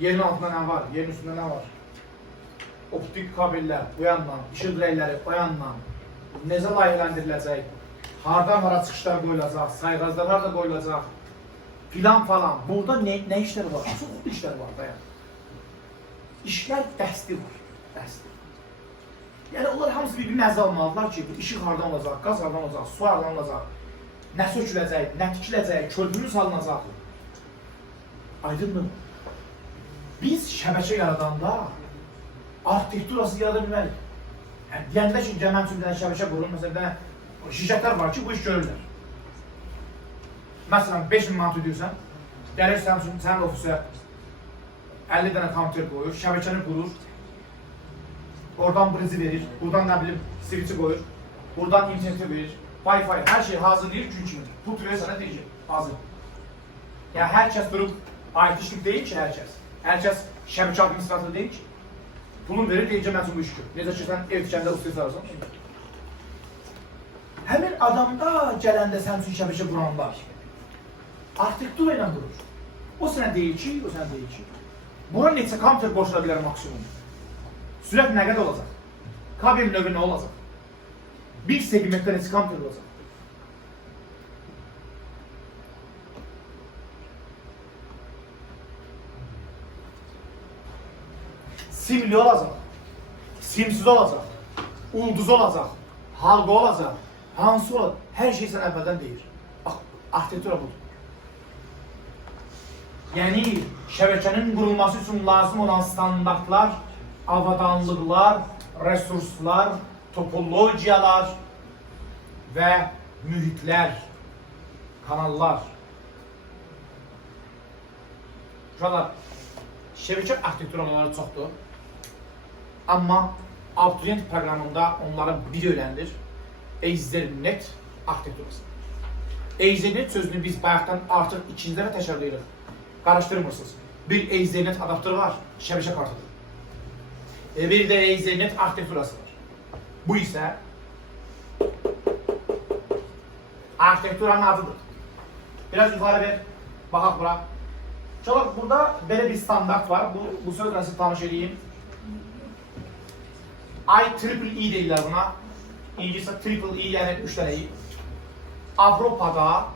Yerin altında nə var? Yerin üstündə nə var? Optik kabellər bu yandan, işıq dirəkləri o yandan. Necə layihələndiriləcək? Hardan hara çıxışlar qoyulacaq? Sayğaclar da qoyulacaq? Plan falan. Burada nə işlər var? Çox işlər var da yəni. İşlər dəsti var. Dəsti. Yəni onlar hamısı bir nəzər almalıdırlar ki, bu işıq hardan olacaq, qaz hardan olacaq, su hardan olacaq, nə söküləcək, nə tikiləcək, körpünün salınacaq. Aydınmı? Biz şəbəkə yaradanda arxitekturası yarada bilməlik. Yəni, deyəndə ki, mən üçün bir dənə şəbəkə qurulur, məsələn, şirkətlər var ki, bu iş görürlər. Məsələn, 5000 manat ödəyirsən, gəlir sənin ofisə 50 dənə kompüter qoyur, şəbəkəni qurur, oradan brizi verir, buradan nə bilim switchi qoyur, buradan interneti verir, Wi-Fi, hər şey hazırlayır gün kimi. Pul verir sənə deyir ki, hazır. Yəni, hər kəs durub, IT işlik deyil ki, hər kəs. Hər kəs şəbəkə administratoru deyil ki. Pulun verir, deyir ki, mən üçün bu iş gör. Necə ki, sən ev tikəndə ustayı sararsan. Həmin adamda gələndə sən üçün şəbəkə quranlar, arxitektura ilə qurur. O sənə deyir ki, bura neçə kompüter qoşula bilər maksimum. Sürət nə qədər olacaq? Kabel növü nə olacaq? Bir segmentdə neçə kompüter olacaq? Simli olacaq, simsiz olacaq, ulduz olacaq, halqa olacaq, hansı olacaq? Hər şey sən əvvəldən deyir. Arxitektura budur. Yəni, şəbəkənin qurulması üçün lazım olan standartlar, avadanlıqlar, resurslar, topologiyalar və mühitlər, kanallar. Uşaqlar, şəbəkə arxitekturaları çoxdur. Amma Abituriyent proqramında onların biri öyrəndir. Ethernet arxitekturası. Ethernet sözünü biz bayaqdan artıq ikinci dəfə təkrar edirik. Qarışdırmırsınız. Bir Ethernet adaptörü var, şəbəkə kartıdır. Bir də Ethernet arxitekturası var. Bu isə arxitekturanın adıdır. Biraz yuxarı ver, baxaq bura. Uşaqlar, burada belə bir standart var. Bu sözlə sizi tanış edeyim. IEEE deyirlər buna. İngilizcə triple E, yəni 3 dənə E. Avropada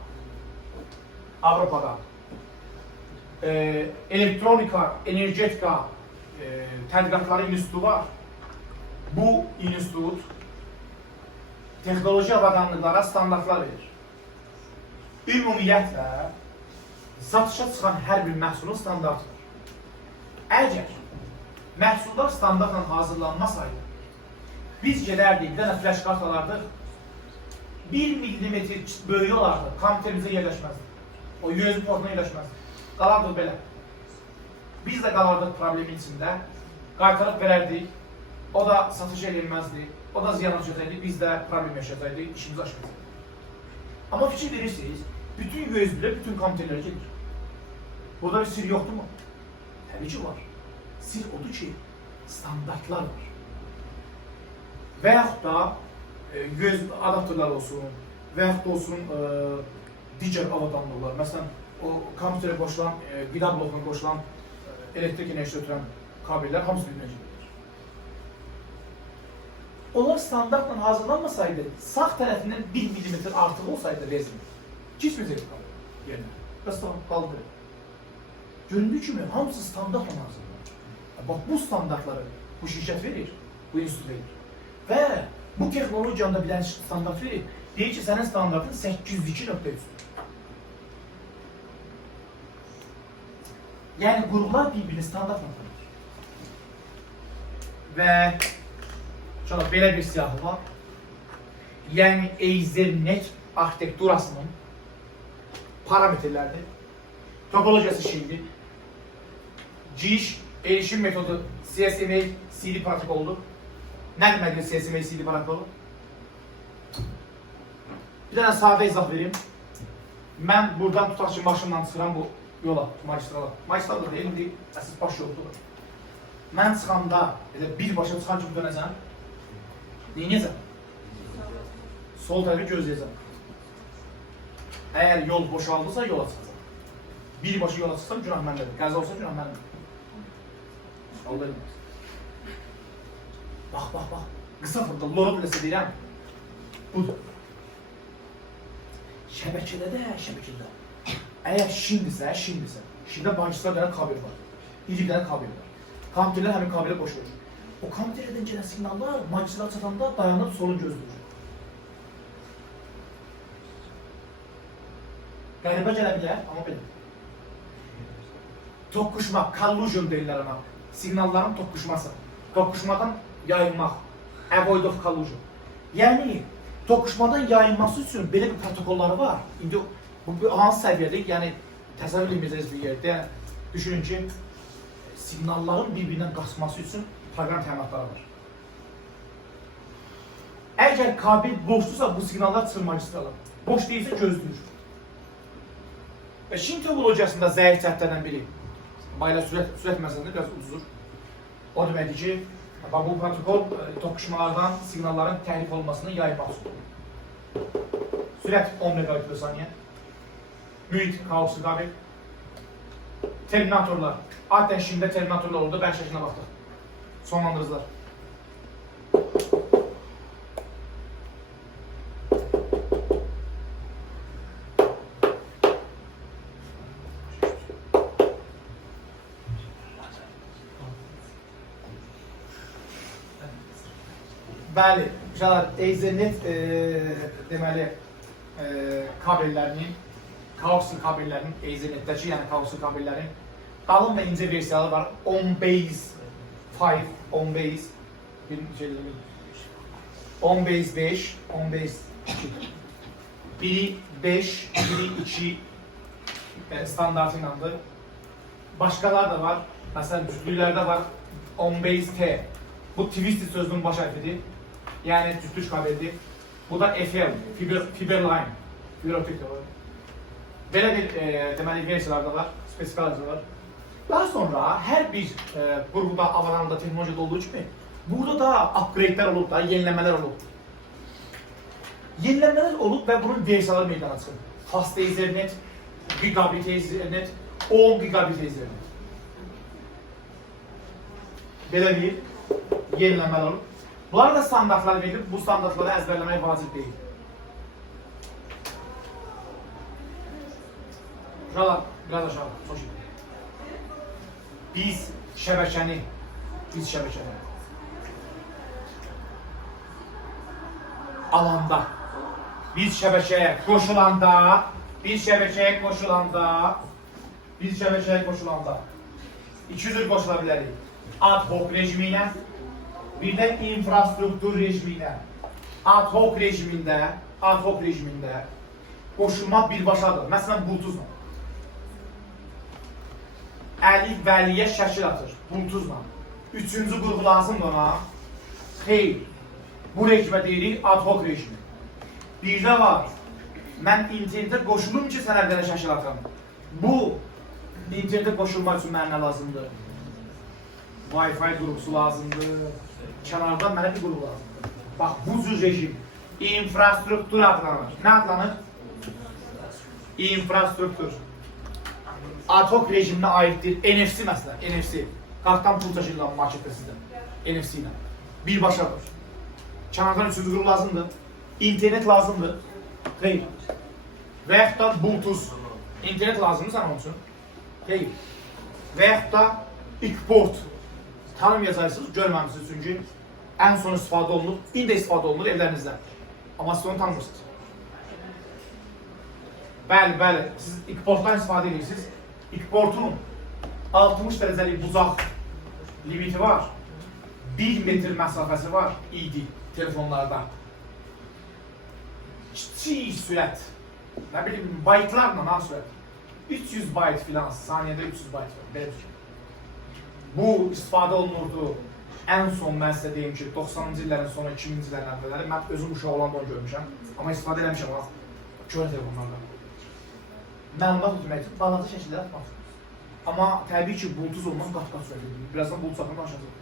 elektronika, energetika tədqiqatları institutu var. Bu institut texnoloji avadanlıqlara standartlar verir. Ümumiyyətlə, satışa çıxan hər bir məhsulun standartıdır. Əgər məhsullar standartla hazırlanmasaydı, biz gedərdik, bir dənə flash kart alardıq, 1 mm böyüyü olardı, kompüterimizə yerləşməzdi. O USB portuna yerləşməzdi. Qalardıq belə. Biz də qalardıq problemin içində, qaytarıb verərdik, o da satış edilməzdi. O da ziyan yaşasaydı, biz də problem yaşasaydı, işimiz aşmayacaqdı. Amma fikir verirsiniz, bütün USB-lər bütün kompüterlərə gedir. Burada bir sir yoxdur mu? Təbii ki var. Sir odur ki, standartlar var. Və yaxud da USB adaptörlər olsun, və yaxud da olsun digər avadanlıqlar. Məsələn, o kompüterə qoşulan, qida blokuna qoşulan elektrik enerjisi ötürən kabellər hamısı bir-birinə gedir. Onlar standartla hazırlanmasaydı, sağ tərəfindən 1 mm artıq olsaydı rezin, keçməyəcək kabel yerinə. Bəs tamam, qaldı. Göründüyü kimi, hamısı standartla hazırlanır. Bax, bu standartları bu şirkət verir, bu institut verir. Və bu texnologiyanı da bilən standart verir. Deyir ki, sənin standartın 802.3. Yəni, qurumlar bir-birini standartla tanır. Və belə bir siyahı var. Yəni, Ethernet arxitekturasının parametrlərdir. Topologiyası şeydir. Giriş, erişim metodu CSMA CD protokoludur. Nə deməkdir CSMA CD protokolu? Bir dənə sadə izah vereyim. Mən buradan tutaq ki, maşınla çıxıram bu yola, magistrala. Magistral da deyil, indi əsas baş yoldur. Mən çıxanda, birbaşa çıxan kimi dönəcəm. Neyəcəm? Sol tərəfi gözləyəcəm. Əgər yol boşaldısa, yola çıxacaq. Birbaşa yola çıxsam, günah məndədir. Qəza olsa, günah məndədir. Allah eləməz. Bax. Qısa fırda, lora biləsə deyirəm. Budur. Şəbəkədə. Əgər şimdisə. Şimdi bankçılar dənə kabel var. İri bir dənə kabel var. Kompüterlər həmin kabelə qoşulur. O kompüterlərdən gələn signallar bankçılara çatanda dayanıb solun gözləyir. Qəribə gələ bilər, amma belə. Toqquşma, collusion deyirlər ona. Signalların toqquşması. Toqquşmadan yayılmaq. Avoid of collusion. Yəni, toqquşmadan yayılması üçün belə bir protokolları var. İndi bu hansı səviyyədir? Yəni, təsəvvür edəcəyiz bir yerdə. Yəni, düşünün ki, signalların bir-birindən qaçması üçün proqram təminatları var. Əgər kabel boşdursa, bu signallar çıxır magistrala. Boş deyilsə, gözləyir. Və Şin topologiyasında zəif cəhətlərdən biri, bayla sürət məsələsində biraz ucuzdur. O deməkdir ki, bu protokol toqquşmalardan signalların təhlif olmasını yaymaq üçündür. Sürət 10 MB/saniyə, mühit kaosu qabel, terminatorlar, adətən Şində terminatorlar oldu, ben şəklinə baxdıq. Sonlandırıcılar. Bəli, Ethernet deməli kabellərinin, coaxial kabellərinin, Ethernetdəki, yəni coaxial kabellərin qalın və incə versiyaları var. 10 base 5, 10 base 10 base 5, 10 base 2. Biri 5, biri 2 standartı inandır. Başqalar da var. Məsələn, cütlüklərdə var 10 base T. Bu twisted sözünün baş hərfidir. Yəni cütlük kabeldir. Bu da FL, fiber line, fiber optik var. Belə bir deməli versiyalarda var, spesifikasiyalar var. Daha sonra hər bir qurğuda, avadanlıqda, texnologiyada olduğu kimi burada da upgrade'lər olub da, yeniləmələr olub. Yeniləmələr olub və bunun versiyaları meydana çıxır. Fast Ethernet, Gigabit Ethernet, 10 Gigabit Ethernet. Belə bir yeniləmələr olub. Bunlar da standartlar verilib, bu standartları əzbərləmək vacib deyil. Şuralar, biraz aşağı, xoş edin. Biz şəbəkəni alanda, biz şəbəkəyə qoşulanda 2 cür qoşula bilərik. Ad hoc rejimi ilə, bir də infrastruktur rejimi ilə. Ad hoc rejimində qoşulma birbaşadır. Məsələn, Bluetooth-la. Əlif vəliyə şəkil atır, Bluetooth-la. Üçüncü qurğu lazımdır ona. Xeyr. Bu rejimə deyirik ad hoc rejimi. Bir də var, mən internetə qoşulum ki, sənə bir dənə şəkil atam. Bu, internetə qoşulmaq üçün mənə nə lazımdır? Wi-Fi qrupusu lazımdır. Kənardan mənə bir qrup lazımdır. Bax, bu cür rejim infrastruktur adlanır. Nə adlanır? İnfrastruktur. Ad hoc rejiminə aiddir. NFC məsələn, NFC. Kartdan pul çəkirlər marketdə sizdə. NFC ilə. Birbaşadır. Kənardan üçüncü qrup lazımdır. İnternet lazımdır. Xeyr. Və yaxud da Bluetooth. İnternet lazımdır sana onun üçün. Xeyr. Və yaxud da ikport. Tanımayacaqsınız, görməmişsiniz çünki ən son istifadə olunur, indi istifadə olunur evlərinizdə. Amma siz onu tanımırsınız. Bəli, bəli, siz ikportdan istifadə edirsiniz. İkportun 60 dərəcəlik bucaq limiti var. 1 metr məsafəsi var idi telefonlarda. Kiçik sürət, nə bilim, baytlarla ha sürət. 300 bayt filan, saniyədə 300 bayt var, belə düşün. Bu istifadə olunurdu. Ən son mən sizə deyim ki, 90-cı illərin sonu, 2000-ci illərin əvvəlləri, mən özüm uşaq olanda onu görmüşəm. Amma istifadə eləmişəm ona, köhnə telefonlardan. Məlumat ötürmək üçün balaca şəkildə atmaq. Amma təbii ki, Bluetooth olmaz, qat-qat sürətlidir. Birazdan Bluetooth haqqında danışacağıq.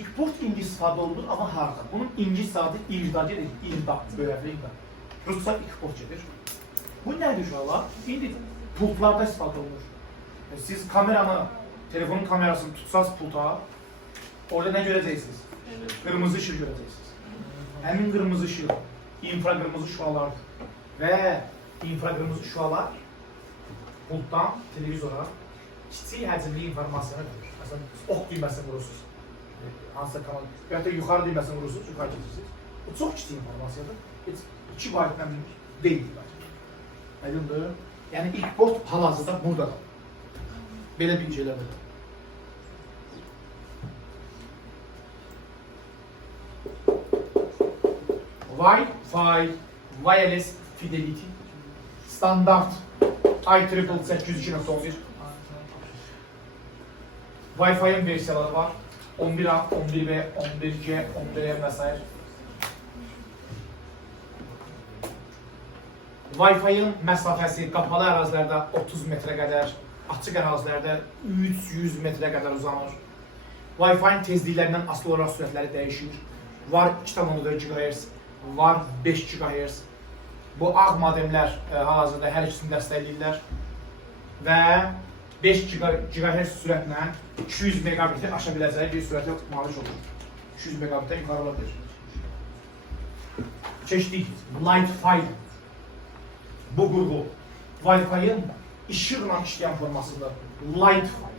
İkport indi istifadə olunur, amma harada? Bunun ingilis adı İRDA gedir, İRDA, böyəkli İRDA. Rusca ikport gedir. Bu nədir uşaqlar? İndi pultlarda istifadə olunur. Siz kameranı, telefonun kamerasını tutsaz pulta, orada nə görəcəksiniz? Qırmızı ışıq görəcəksiniz. Həmin qırmızı ışıq infraqırmızı şüalardır. Və infraqırmızı şüalar pultdan televizora kiçik həcmli informasiyanı verir. Məsələn, ox düyməsini vurursunuz. Hansısa kanal, və ya da yuxarı düyməsini vurursunuz, yuxarı keçirsiniz. O çox kiçik informasiyadır. Heç 2 baytdan deyil. Aydındır? Yəni ilk port hal-hazırda buradadır. Belə bir şeylərdir. Wi-Fi, Wireless Fidelity, standart IEEE 802.11. Wi-Fi'nin versiyaları var. 11A, 11B, 11C, 11E vs. Wi-Fi'nin məsafəsi qapalı ərazilərdə 30 metrə qədər, açıq ərazilərdə 300 metrə qədər uzanır. Wi-Fi'nin tezliklərindən asılı olaraq sürətləri dəyişir. Var 2.4 GHz, var 5 GHz. Bu ağ modemlər hal-hazırda hər ikisini dəstəkləyirlər. Və 5 GHz sürətlə 200 megabiti aşa biləcəyi bir sürətə malik olur. 200 megabitdən yuxarı ola bilir. Keçdik Light-Fi. Bu qurğu Wi-Fi-ın işıqla işləyən formasıdır. Light-Fi.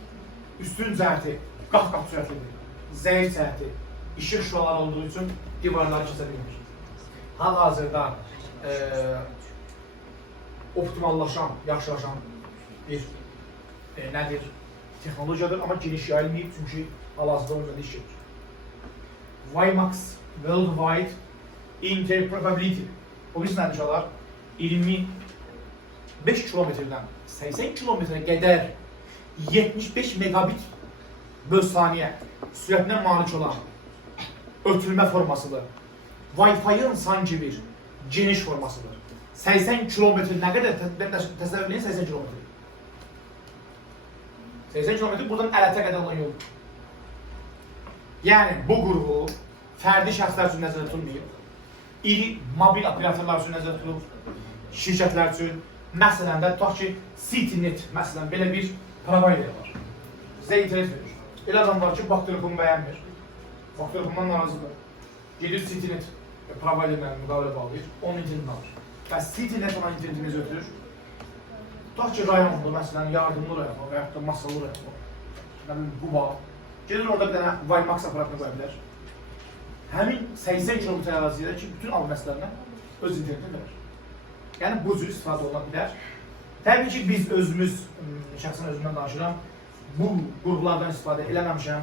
Üstün cəhəti qat-qat sürətlidir. Zəif cəhəti işıq şüaları olduğu üçün divarları keçə bilmir. Hal-hazırda optimallaşan, yaxşılaşan bir nədir? Texnologiyadır, amma geniş yayılmayıb çünki hal-hazırda onun üzərində iş gedir. WiMAX Worldwide Interoperability. Bu biz nədir uşaqlar? 25 kilometrdən 80 kilometrə qədər 75 megabit böl saniyə sürətinə malik olan ötürülmə formasıdır. Wi-Fi-ın sanki bir geniş formasıdır. 80 kilometr nə qədər təsəvvür edin 80 kilometr. 80 kilometr buradan Ələtə qədər olan yoldur. Yəni bu qurğu fərdi şəxslər üçün nəzərdə tutulmayıb. İri mobil operatorlar üçün nəzərdə tutulub, şirkətlər üçün. Məsələn də tutaq ki, CityNet, məsələn, belə bir provider var. Sizə internet verir. Elə adam var ki, bax telefonu bəyənmir. Bax telefondan narazıdır. Gedir CityNet providerlə müqavilə bağlayır, onun internetini alır. Və CityNet ona internetinizi ötürür. Tutaq ki, rayondur, məsələn, yardımlı rayon və yaxud da masalı rayon. Bu bağ. Gedir orada bir dənə WiMAX aparatını qoya bilər. Həmin 80 km əraziyə ki, bütün abunəslərinə öz internetini verir. Yəni bu cür istifadə oluna bilər. Təbii ki, biz özümüz, şəxsən özümdən danışıram, bu qurğulardan istifadə eləməmişəm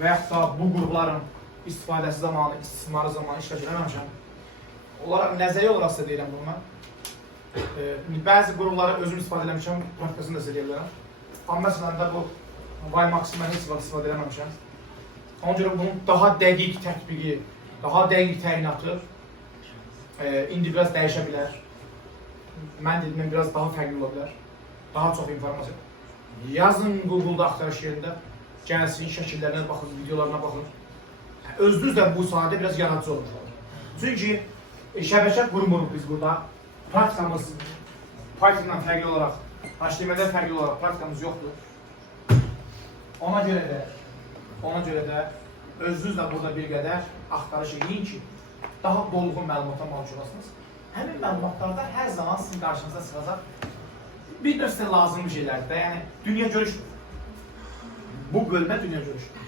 və yaxud da bu qurğuların istifadəsi zamanı, istismarı zamanı iştirak eləməmişəm. Onlara nəzəriyyə olaraq sizə deyirəm bunu. Bəzi qurğuları özüm istifadə eləmişəm, praktikasını da sizə deyə bilərəm. Amma məsələn də bu WiMAX-ı mən heç istifadə eləməmişəm. Ona görə bunun daha dəqiq tətbiqi daha dəqiq təyinatı indi biraz dəyişə bilər. Mən dedimdən biraz daha fərqli ola bilər. Daha çox informasiya. Yazın Google-da axtarış yerində. Gəlsin, şəkillərinə baxın, videolarına baxın. Özünüz də bu sahədə biraz yaradıcı olmuşlar. Çünki şəbəkə qurmuruq biz burada. Praktikamız Python-dan fərqli olaraq, HTML-dən fərqli olaraq praktikamız yoxdur. Ona görə də özünüz də burada bir qədər axtarış edin ki, daha dolğun məlumata malik olasınız. Həmin məlumatlarda hər zaman sizin qarşınıza çıxacaq bir növ sizə lazım bir şeylərdir də, yəni dünya görüşdür. Bu bölmə dünya görüşdür.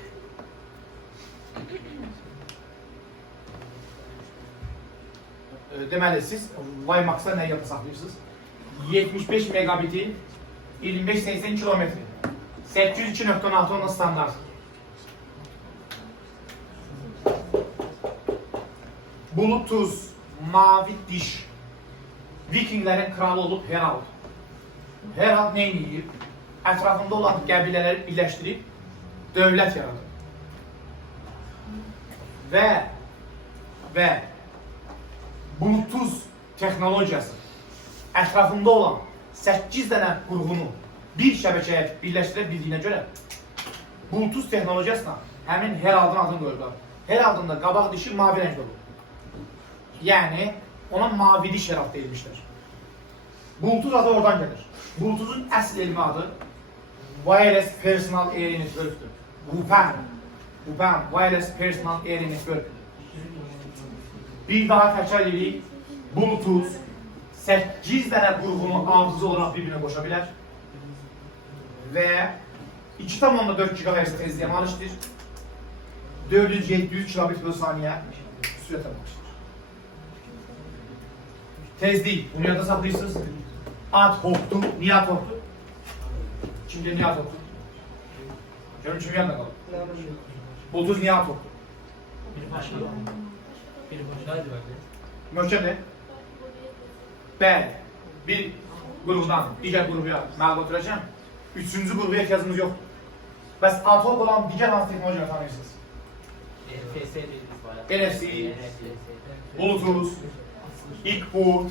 Deməli, siz WiMAX-da nə yadda saxlayırsınız? 75 megabitin 25-80 kilometri. 802.6 onun standart. Bluetooth, mavi diş. Vikinglərin kralı olub Herald. Herald nə edib? Ətrafında olan qəbilələri birləşdirib dövlət yaradır. Və Bluetooth texnologiyası ətrafında olan 8 dənə qurğunu bir şəbəkəyə birləşdirə bildiyinə görə Bluetooth texnologiyasına həmin Herald'ın adını qoyublar. Herald'ın da qabaq dişi mavi rəngdə olur. Yəni ona mavi diş Herald deyilmişdir. Bluetooth adı oradan gəlir. Bluetooth'un əsl elmi adı Wireless Personal Area Network'dür. WPAN. Wireless Personal Area Network. Bir daha təkrar edirik. Bluetooth 8 dənə qurğunu ardıcıl olaraq bir-birinə qoşa bilər və 2,4 GHz tezliyə malikdir. 400-700 kilobit bölü saniyə sürətə malikdir. Tezlik, bunu yadda saxlayırsınız. Ad hocdur, niyə ad hocdur? Kimdə niyə ad hocdur? Görün kimi yadda qalır. Bluetooth niyə ad hocdur? Möhkəmdir. Bəli, bir qurğudan digər qurğuya məlumat verəcəm. Üçüncü qurğuya ehtiyacımız yoxdur. Bəs ad hoc olan digər hansı texnologiyanı tanıyırsınız? NFC, Bluetooth, Equiport.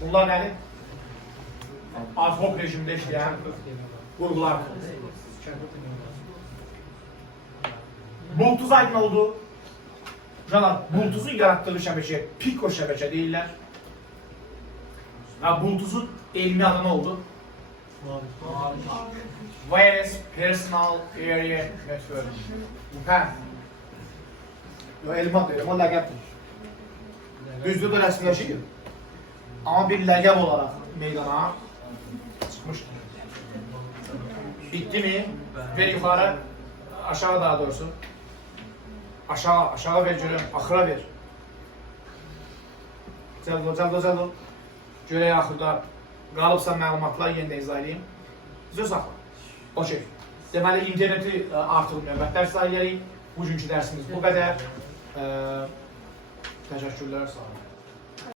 Bunlar nədir? Ad hoc rejimində işləyən qurğular. Bluetooth aydın oldu. Bluetooth'un yarattığı şəbəkə Pico şəbəkə deyirlər. Bluetooth'un elmi adı nə oldu? Wireless Personal Area Network. WPAN. Elmi adı deyirəm, o ləqəbdir. Düzdür da rəsmiləşir. Amma bir ləqəb olaraq meydana çıxmışdır. Bitti mi? Ver yuxarı, aşağı daha doğrusu. Aşağı ver görüm, axıra ver. Cəldo. Görək axırda qalıbsa məlumatlar yenə izah edeyim. Söz saxla. Okey. Deməli, interneti artırılmıyor. Dərs sayı bugünkü dərsimiz bu qədər. Təşəkkürlər, sağ olun.